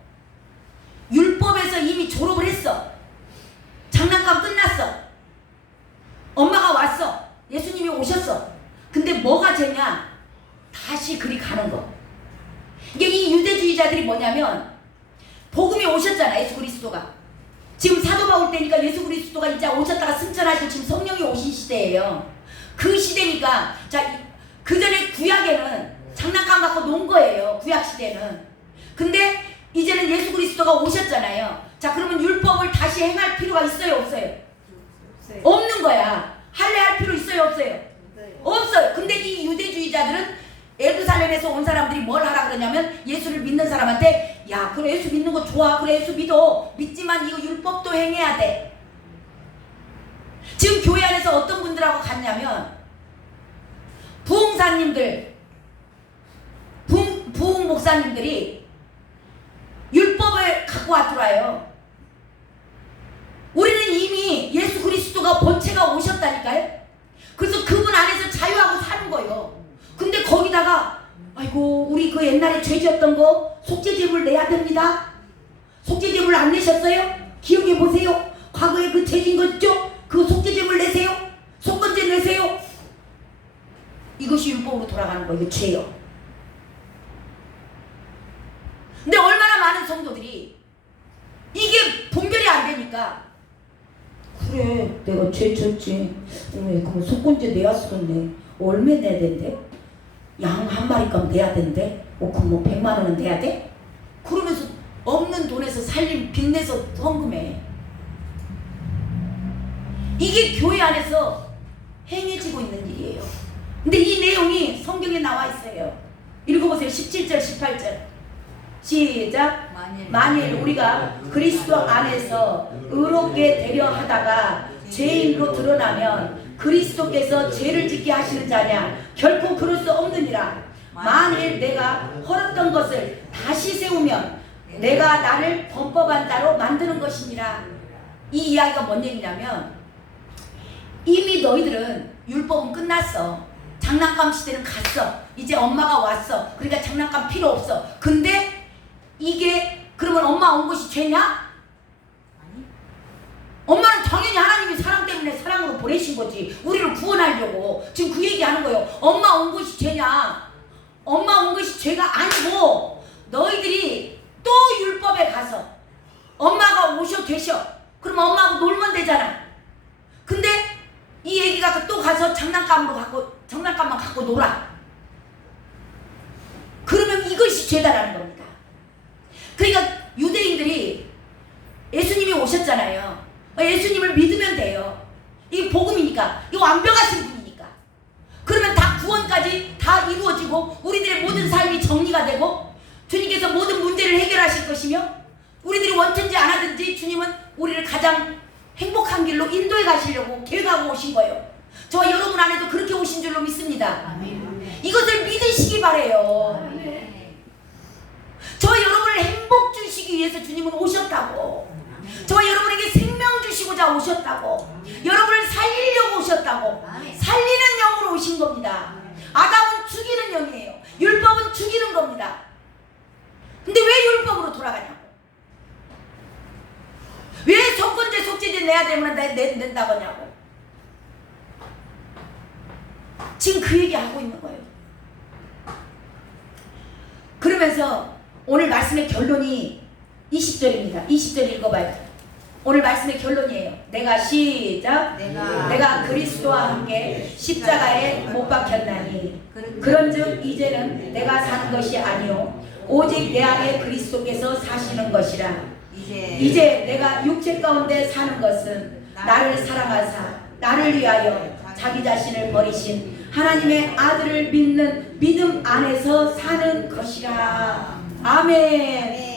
율법에서 이미 졸업을 했어. 장난감 끝났어. 엄마가 왔어. 예수님이 오셨어. 근데 뭐가 죄냐? 다시 그리 가는 거. 이게 이 유대주의자들이 뭐냐면 복음이 오셨잖아. 예수 그리스도가. 지금 사도 바울 때니까 예수 그리스도가 이제 오셨다가 승천하시고 지금 성령이 오신 시대예요. 그 시대니까 자, 그 전에 구약에는 장난감 갖고 논 거예요. 구약 시대는. 근데 이제는 예수 그리스도가 오셨잖아요. 자, 그러면 율법을 다시 행할 필요가 있어요, 없어요? 없는 거야. 할례할 필요 있어요, 없어요? 없어요. 근데 이 유대주의자들은 예루살렘에서 온 사람들이 뭘 하라 그러냐면 예수를 믿는 사람한테 야, 그래 예수 믿는 거 좋아. 그래 예수 믿어. 믿지만 이거 율법도 행해야 돼. 지금 교회 안에서 어떤 분들하고 갔냐면 부흥사님들, 부흥 목사님들이 율법을 갖고 왔더라요. 우리는 이미 예수 그리스도가 본체가 오셨다니까요. 그래서 그분 안에서 자유하고 사는 거예요. 근데 거기다가 아이고 우리 그 옛날에 죄지었던 거 속죄제물 내야 됩니다. 속죄제물 안 내셨어요? 기억해 보세요. 과거에 그 죄진 거 있죠? 그 속죄제물 내세요. 속건제 내세요. 이것이 율법으로 돌아가는 거예요. 이거 죄요. 근데 얼마나 많은 성도들이 이게 분별이 안 되니까 그래 내가 죄 졌지. 그럼 속건제 내야 쓰겠네. 얼마 내야 된대? 양 한 마리값 내야 된대? 그럼 뭐 100만 원은 내야 돼? 그러면서 없는 돈에서 살림 빚내서 헌금해. 이게 교회 안에서 행해지고 있는 일이에요. 근데 이 내용이 성경에 나와 있어요. 읽어보세요. 17절 18절 시작. 만일 우리가 그리스도 안에서 의롭게 되려 하다가 죄인으로 드러나면 그리스도께서 죄를 짓게 하시는 자냐? 결코 그럴 수 없느니라. 만일 내가 헐었던 것을 다시 세우면 내가 나를 범법한 자로 만드는 것이니라. 이 이야기가 뭔 얘기냐면 이미 너희들은 율법은 끝났어. 장난감 시대는 갔어. 이제 엄마가 왔어. 그러니까 장난감 필요 없어. 근데 이게 그러면 엄마 온 것이 죄냐? 아니. 엄마는 당연히 하나님이 사랑 때문에 사랑으로 보내신 거지. 우리를 구원하려고. 지금 그 얘기하는 거예요. 엄마 온 것이 죄냐? 엄마 온 것이 죄가 아니고 너희들이 또 율법에 가서 엄마가 오셔 계셔. 그럼 엄마하고 놀면 되잖아. 근데 이 얘기가 또 가서 장난감만 갖고 놀아. 그러면 이것이 죄다라는 겁니다. 그러니까 유대인들이 예수님이 오셨잖아요. 예수님을 믿으면 돼요. 이게 복음이니까, 이거 완벽하신 분이니까. 그러면 다 구원까지 다 이루어지고 우리들의 모든 삶이 정리가 되고 주님께서 모든 문제를 해결하실 것이며 우리들이 원든지 안 하든지 주님은 우리를 가장 행복한 길로 인도해 가시려고 계획하고 오신 거예요. 저와 여러분 안에도 그렇게 오신 줄로 믿습니다. 이것을 믿으시기 바래요. 저와 여러분을 행복 주시기 위해서 주님은 오셨다고. 저와 여러분에게 생명 주시고자 오셨다고. 여러분을 살리려고 오셨다고. 살리는 영으로 오신 겁니다. 아담은 죽이는 영이에요. 율법은 죽이는 겁니다. 근데 왜 율법으로 돌아가냐고. 왜 속건제 속죄제 내야 되면 낸다고 하냐고. 지금 그 얘기 하고 있는 거예요. 그러면서 오늘 말씀의 결론이 20절입니다. 20절 읽어봐요. 오늘 말씀의 결론이에요. 내가 시작. 내가 그리스도와 함께 십자가에 못 박혔나니 그런즉 이제는 내가 사는 것이 아니요 오직 내 안에 그리스도께서 사시는 것이라. 이제 내가 육체 가운데 사는 것은 나를 사랑하사 나를 위하여 자기 자신을 버리신 하나님의 아들을 믿는 믿음 안에서 사는 것이라. 아멘.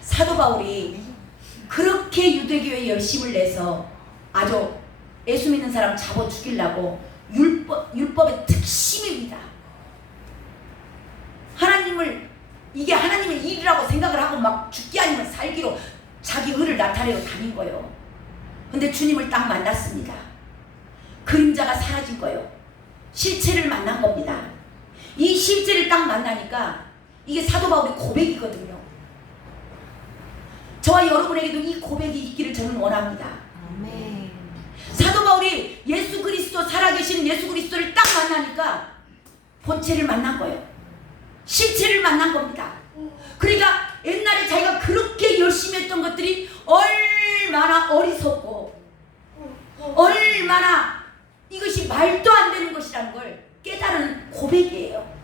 사도 바울이 그렇게 유대교에 열심을 내서 아주 예수 믿는 사람 잡아 죽이려고 율법의 특심입니다. 하나님을 이게 하나님의 일이라고 생각을 하고 막 죽기 아니면 살기로 자기 의를 나타내고 다닌 거예요. 근데 주님을 딱 만났습니다. 그림자가 사라진 거예요. 실체를 만난 겁니다. 이 실체를 딱 만나니까 이게 사도 바울의 고백이거든요. 저와 여러분에게도 이 고백이 있기를 저는 원합니다. 아멘. 사도 바울이 예수 그리스도 살아계신 예수 그리스도를 딱 만나니까 본체를 만난 거예요. 실체를 만난 겁니다. 그러니까 옛날에 자기가 그렇게 열심히 했던 것들이 얼마나 어리석고 얼마나 이것이 말도 안 되는 것이라는 걸 깨달은 고백이에요.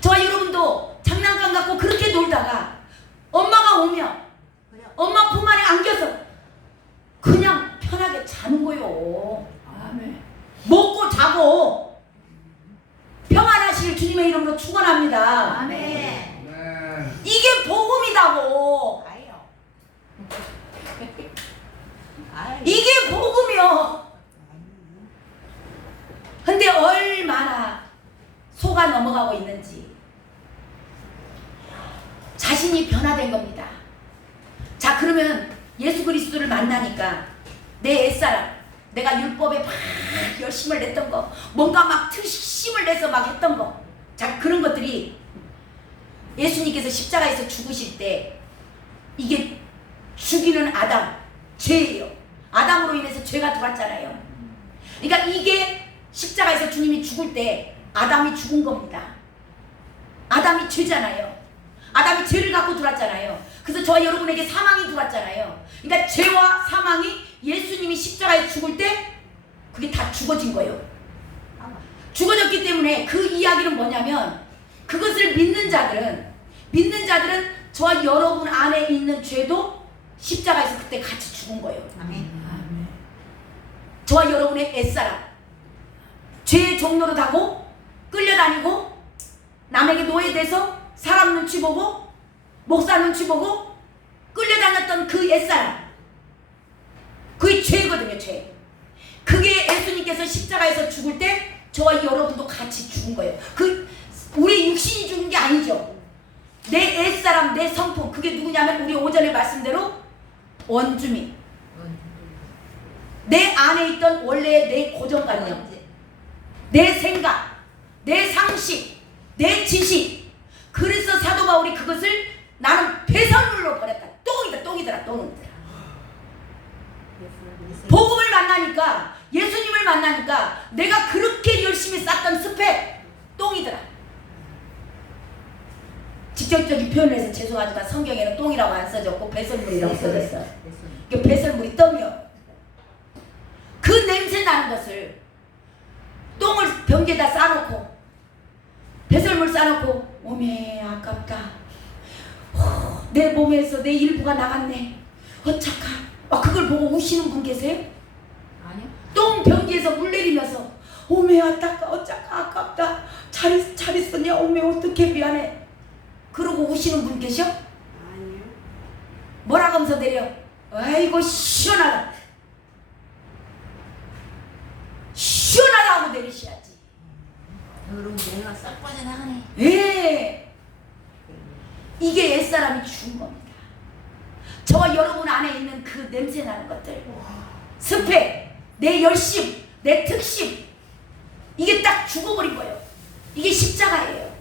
저와 여러분도 장난감 갖고 그렇게 놀다가 엄마가 오면 엄마 품 안에 안겨서 그냥 편하게 자는 거요. 아멘. 먹고 자고 평안하시길 주님의 이름으로 축원합니다. 아멘. 이게 복음이다고. 이게 복음이요. 근데 얼마나 속아 넘어가고 있는지 자신이 변화된 겁니다. 자, 그러면 예수 그리스도를 만나니까 내 옛사람, 내가 율법에 막 열심을 냈던 거, 뭔가 막 특심을 내서 막 했던 거, 자, 그런 것들이 예수님께서 십자가에서 죽으실 때 이게 죽이는 아담, 죄예요. 아담으로 인해서 죄가 들어왔잖아요. 그러니까 이게 십자가에서 주님이 죽을 때 아담이 죽은 겁니다. 아담이 죄잖아요. 아담이 죄를 갖고 들어왔잖아요. 그래서 저와 여러분에게 사망이 들어왔잖아요. 그러니까 죄와 사망이 예수님이 십자가에 죽을 때 그게 다 죽어진 거예요. 죽어졌기 때문에 그 이야기는 뭐냐면 그것을 믿는 자들은 저와 여러분 안에 있는 죄도 십자가에서 그때 같이 죽은 거예요. 아멘. 저와 여러분의 옛사람, 죄의 종로로 가고 끌려다니고 남에게 노예돼서 사람 눈치 보고 목사 눈치 보고 끌려다녔던 그 옛사람, 그게 죄거든요. 죄. 그게 예수님께서 십자가에서 죽을 때 저와 여러분도 같이 죽은 거예요. 우리 육신이 죽은 게 아니죠. 내 옛사람, 내 성품, 그게 누구냐면 우리 오전에 말씀대로 원주민, 내 안에 있던 원래의 내 고정관념, 내 생각, 내 상식, 내 지식. 그래서 사도 바울이 그것을 나는 배설물로 버렸다. 똥이더라. 복음을 만나니까, 예수님을 만나니까 내가 그렇게 열심히 쌓던 스펙 똥이더라. 직접적인 표현을 해서 죄송하지만 성경에는 똥이라고 안 써졌고 배설물이라고 써졌어요. 그 배설물이 똥이요. 나는 것을 똥을 변기에다 싸놓고 배설물 싸놓고 오메 아깝다. 내 몸에서 내 일부가 나갔네. 어떡하. 그걸 보고 우시는 분 계세요? 아니요. 똥 변기에서 물 내리면서 오메 아깝다. 잘 있었냐? 오메 어떡해 미안해. 그러고 우시는 분 계셔? 아니요. 뭐라 하면서 내려? 아이고 시원하다. 시원하다 하고 내리셔야지. 그럼 내가 싹 빠져나가네. 예. 이게 옛사람이 죽은 겁니다. 저와 여러분 안에 있는 그 냄새 나는 것들, 스펙, 내 열심, 내 특심, 이게 딱 죽어버린 거예요. 이게 십자가예요.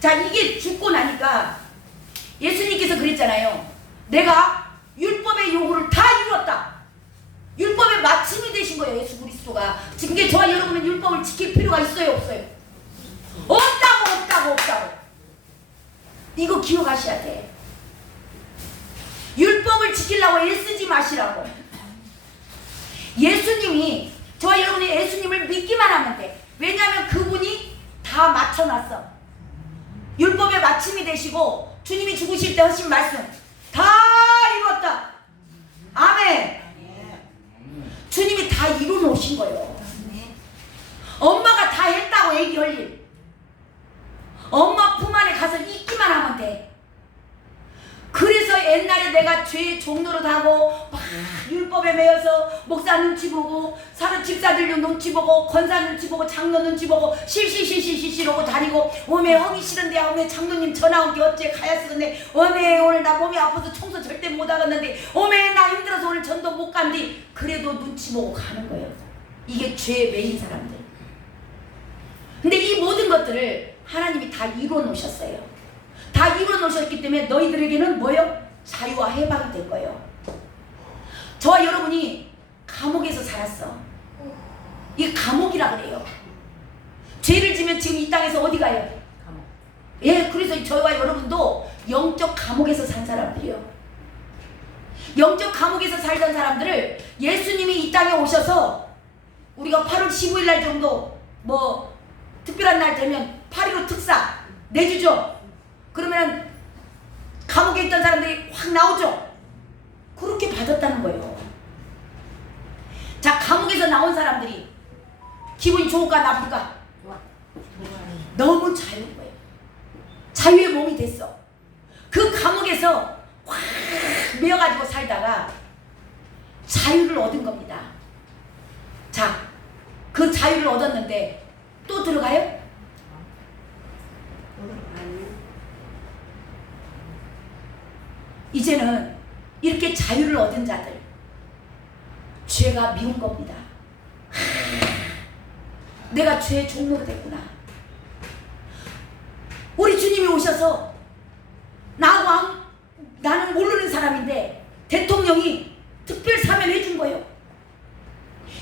자, 이게 죽고 나니까 예수님께서 그랬잖아요. 내가 율법의 요구를 다 이루었다. 율법의 마침이 되신 거예요. 예수 그리스도가. 지금 이게 저와 여러분은 율법을 지킬 필요가 있어요, 없어요? 없다고. 이거 기억하셔야 돼. 율법을 지키려고 애쓰지 마시라고. 예수님이, 저와 여러분이 예수님을 믿기만 하면 돼. 왜냐하면 그분이 다 맞춰놨어. 율법의 마침이 되시고 주님이 죽으실 때 하신 말씀 다 이뤘다. 아멘. 주님이 다 이루어놓으신 거예요. 엄마가 다 했다고 얘기할 일. 엄마 품 안에 가서 있기만 하면 돼. 그래서 옛날에 내가 죄의 종로로 하고 막 율법에 매여서 목사 눈치 보고 사는 집사들 눈치 보고 권사 눈치 보고 장로 눈치 보고 실시시시시시러고 다니고 오메 허기 싫은데 오메 장로님 전화 온 게 어째 가야 쓰겠네. 오메 오늘 나 몸이 아파서 청소 절대 못 하겠는데 오메 나 힘들어서 오늘 전도 못 간디. 그래도 눈치 보고 가는 거예요. 이게 죄에 매인 사람들. 근데 이 모든 것들을 하나님이 다 이루어 놓으셨어요. 다 이루어 놓으셨기 때문에 너희들에게는 뭐예요? 자유와 해방이 될 거예요. 저와 여러분이 감옥에서 살았어. 이게 감옥이라 그래요. 죄를 지면 지금 이 땅에서 어디 가요? 감옥. 예, 그래서 저와 여러분도 영적 감옥에서 산 사람들이에요. 영적 감옥에서 살던 사람들을 예수님이 이 땅에 오셔서 우리가 8월 15일 날 정도 뭐 특별한 날 되면 8.15 특사 내주죠. 그러면 감옥에 있던 사람들이 확 나오죠. 그렇게 받았다는 거예요. 자, 감옥에서 나온 사람들이 기분이 좋을까 나쁠까? 너무 자유인 거예요. 자유의 몸이 됐어. 그 감옥에서 확 매여가지고 살다가 자유를 얻은 겁니다. 자, 그 자유를 얻었는데 또 들어가요? 이제는 이렇게 자유를 얻은 자들, 죄가 미운 겁니다. 내가 죄의 종로가 됐구나. 우리 주님이 오셔서 나는 모르는 사람인데 대통령이 특별 사면 해준 거예요.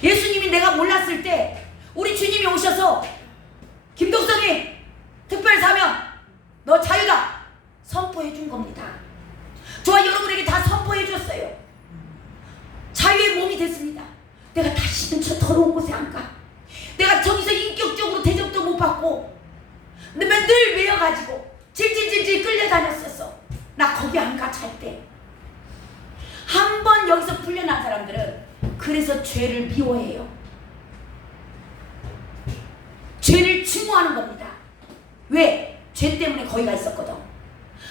예수님이 내가 몰랐을 때 우리 주님이 오셔서 김덕성이 특별 사면 너 자유다 선포해 준 겁니다. 저와 여러분에게 다 선포해 줬어요. 자유의 몸이 됐습니다. 내가 다시는 저 더러운 곳에 안 가. 내가 저기서 인격적으로 대접도 못 받고 늘 매여가지고 질질질질 끌려다녔었어. 나 거기 안 가. 절대. 한 번 여기서 풀려난 사람들은 그래서 죄를 미워해요. 죄를 증오하는 겁니다. 왜? 죄 때문에 거기 가 있었거든.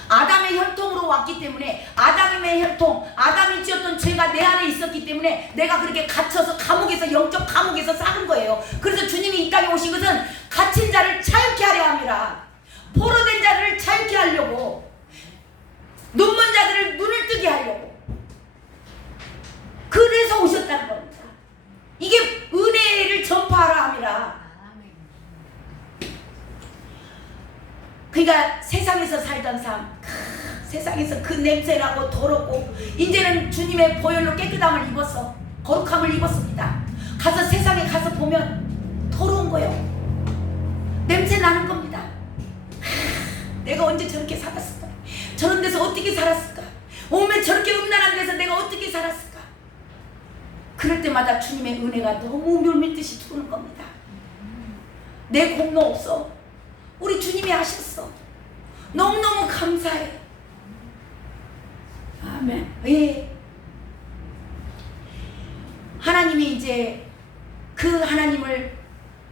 아담의 혈통으로 왔기 때문에 아담의 혈통, 아담이 지었던 죄가 내 안에 있었기 때문에 내가 그렇게 갇혀서 감옥에서, 영적 감옥에서 사는 거예요. 그래서 주님이 이 땅에 오신 것은 갇힌 자를 자유케 하려 함이라. 포로된 자를 자유케 하려고, 눈먼 자들을 눈을 뜨게 하려고, 그래서 오셨다는 겁니다. 이게 은혜를 전파하라 함이라. 그러니까 세상에서 살던 삶, 세상에서 그 냄새나고 더럽고, 이제는 주님의 보혈로 깨끗함을 입었어. 거룩함을 입었습니다. 가서 세상에 가서 보면 더러운 거예요. 냄새 나는 겁니다. 내가 언제 저렇게 살았을까? 저런 데서 어떻게 살았을까? 오면 저렇게 음란한 데서 내가 어떻게 살았을까? 그럴 때마다 주님의 은혜가 너무 멸밀듯이 들어오는 겁니다. 내 공로 없어. 우리 주님이 하셨어. 너무너무 감사해. 아멘. 예. 하나님이 이제 그 하나님을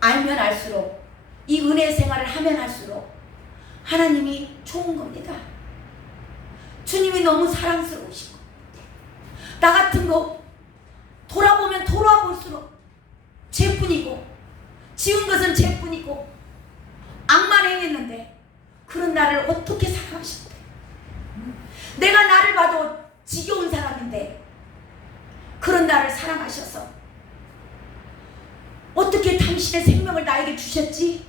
알면 알수록, 이 은혜 생활을 하면 할수록 하나님이 좋은 겁니다. 주님이 너무 사랑스러우시고, 나 같은 거 돌아보면 돌아볼수록 죄뿐이고, 지은 것은 죄뿐이고, 악만 행했는데 그런 나를 어떻게 사랑하셨대. 내가 나를 봐도 지겨운 사람인데 그런 나를 사랑하셔서 어떻게 당신의 생명을 나에게 주셨지?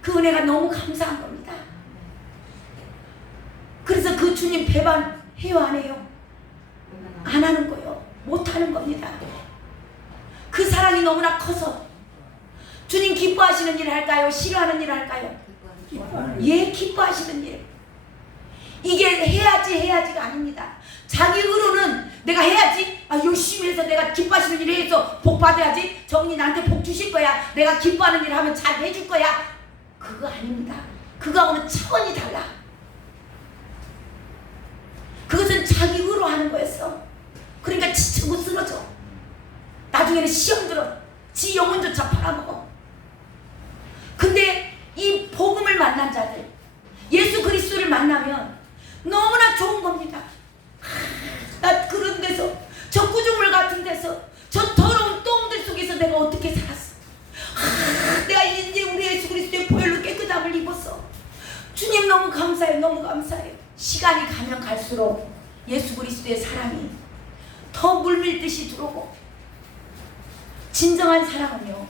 그 은혜가 너무 감사한 겁니다. 그래서 그 주님 배반 해요, 안 해요? 안 하는 거요. 못 하는 겁니다. 그 사랑이 너무나 커서 주님 기뻐하시는 일을 할까요? 싫어하는 일을 할까요? 예, 기뻐하시는 일. 이게 해야지가 아닙니다. 자기 의로는 내가 해야지, 열심히 해서 내가 기뻐하시는 일을 해서 복 받아야지, 저분이 나한테 복 주실 거야, 내가 기뻐하는 일을 하면 잘 해줄 거야. 그거 아닙니다. 그거하고는 차원이 달라. 그것은 자기 의로 하는 거였어. 그러니까 지치고 쓰러져. 나중에는 시험 들어. 지 영혼조차 팔아먹어. 근데 이 복음을 만난 자들, 예수 그리스도를 만나면 너무나 좋은 겁니다. 나 그런 데서, 저 구조물 같은 데서, 저 더러운 똥들 속에서 내가 어떻게 살았어. 내가 이제 우리 예수 그리스도의 보혈로 깨끗함을 입었어. 주님 너무 감사해요. 너무 감사해요. 시간이 가면 갈수록 예수 그리스도의 사랑이 더 물밀듯이 들어오고, 진정한 사랑은요,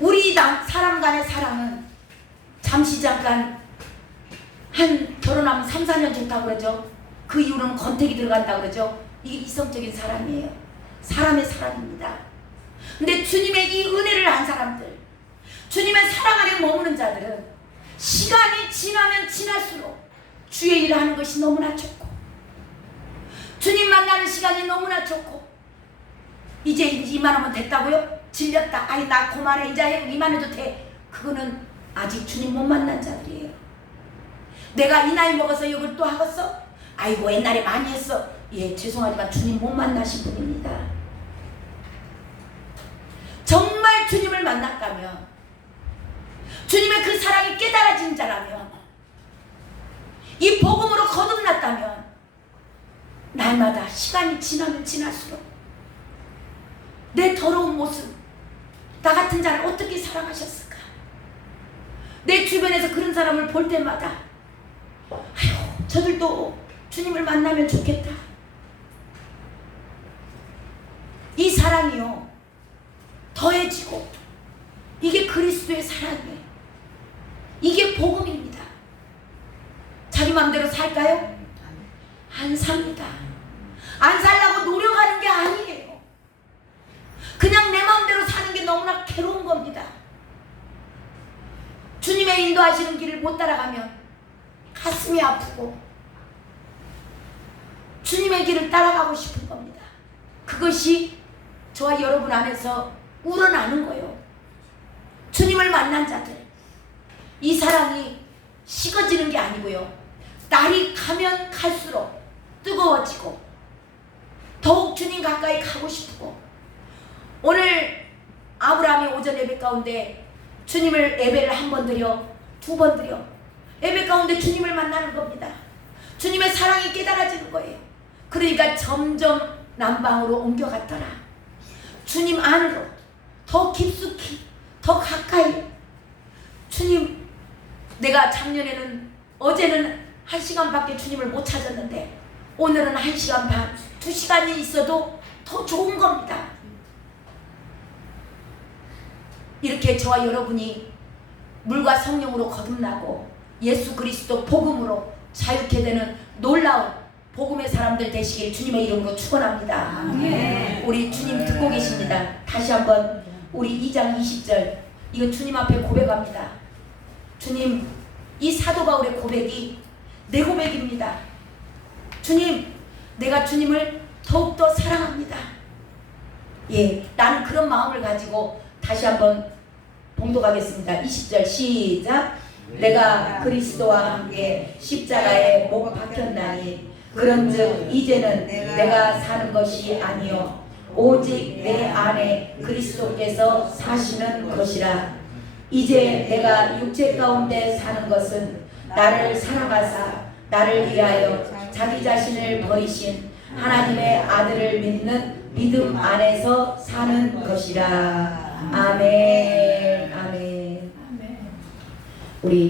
우리 사람 간의 사랑은 잠시 잠깐 한 결혼하면 3, 4년 좋다고 그러죠. 그 이후로는 권태기 들어간다고 그러죠. 이게 이성적인 사랑이에요. 사람의 사랑입니다. 근데 주님의 이 은혜를 안 사람들, 주님의 사랑 안에 머무는 자들은 시간이 지나면 지날수록 주의 일을 하는 것이 너무나 좋고, 주님 만나는 시간이 너무나 좋고, 이제 이만하면 됐다고요? 질렸다. 아니 나 그만해. 이제 이만해도 돼. 그거는 아직 주님 못 만난 자들이에요. 내가 이 나이 먹어서 이걸 또 하겠어? 아이고 옛날에 많이 했어. 예, 죄송하지만 주님 못 만나신 분입니다. 정말 주님을 만났다면, 주님의 그 사랑이 깨달아진 자라면, 이 복음으로 거듭났다면, 날마다 시간이 지나면 지날수록 내 더러운 모습, 나 같은 자를 어떻게 사랑하셨을까? 내 주변에서 그런 사람을 볼 때마다 아휴, 저들도 주님을 만나면 좋겠다. 이 사랑이요, 더해지고, 이게 그리스도의 사랑이에요. 이게 복음입니다. 자기 마음대로 살까요? 안 삽니다. 안 살려고 노력하는 게 아니에요. 그냥 내 마음대로 사는 게 너무나 괴로운 겁니다. 주님의 인도하시는 길을 못 따라가면 가슴이 아프고, 주님의 길을 따라가고 싶은 겁니다. 그것이 저와 여러분 안에서 우러나는 거예요. 주님을 만난 자들, 이 사랑이 식어지는 게 아니고요, 날이 가면 갈수록 뜨거워지고 더욱 주님 가까이 가고 싶고, 오늘 아브라함이 오전 예배 가운데 주님을 예배를 한 번 드려, 두 번 드려, 예배 가운데 주님을 만나는 겁니다. 주님의 사랑이 깨달아지는 거예요. 그러니까 점점 남방으로 옮겨갔더라. 주님 안으로 더 깊숙이, 더 가까이. 주님, 내가 작년에는, 어제는 1시간밖에 주님을 못 찾았는데 오늘은 1시간 반, 2시간이 있어도 더 좋은 겁니다. 이렇게 저와 여러분이 물과 성령으로 거듭나고 예수 그리스도 복음으로 자유케 되는 놀라운 복음의 사람들 되시길 주님의 이름으로 축원합니다. 우리 주님 듣고 계십니다. 다시 한번 우리 2장 20절, 이거 주님 앞에 고백합니다. 주님, 이 사도 바울의 고백이 내 고백입니다. 주님, 내가 주님을 더욱더 사랑합니다. 예, 나는 그런 마음을 가지고 다시 한번 봉독하겠습니다. 20절 시작. 내가 그리스도와 함께 십자가에 못 박혔나니 그런즉 이제는 내가 사는 것이 아니요 오직 내 안에 그리스도께서 사시는 것이라. 이제 내가 육체 가운데 사는 것은 나를 사랑하사 나를 위하여 자기 자신을 버리신 하나님의 아들을 믿는 믿음 안에서 사는 것이라. 아멘. 아멘. 우리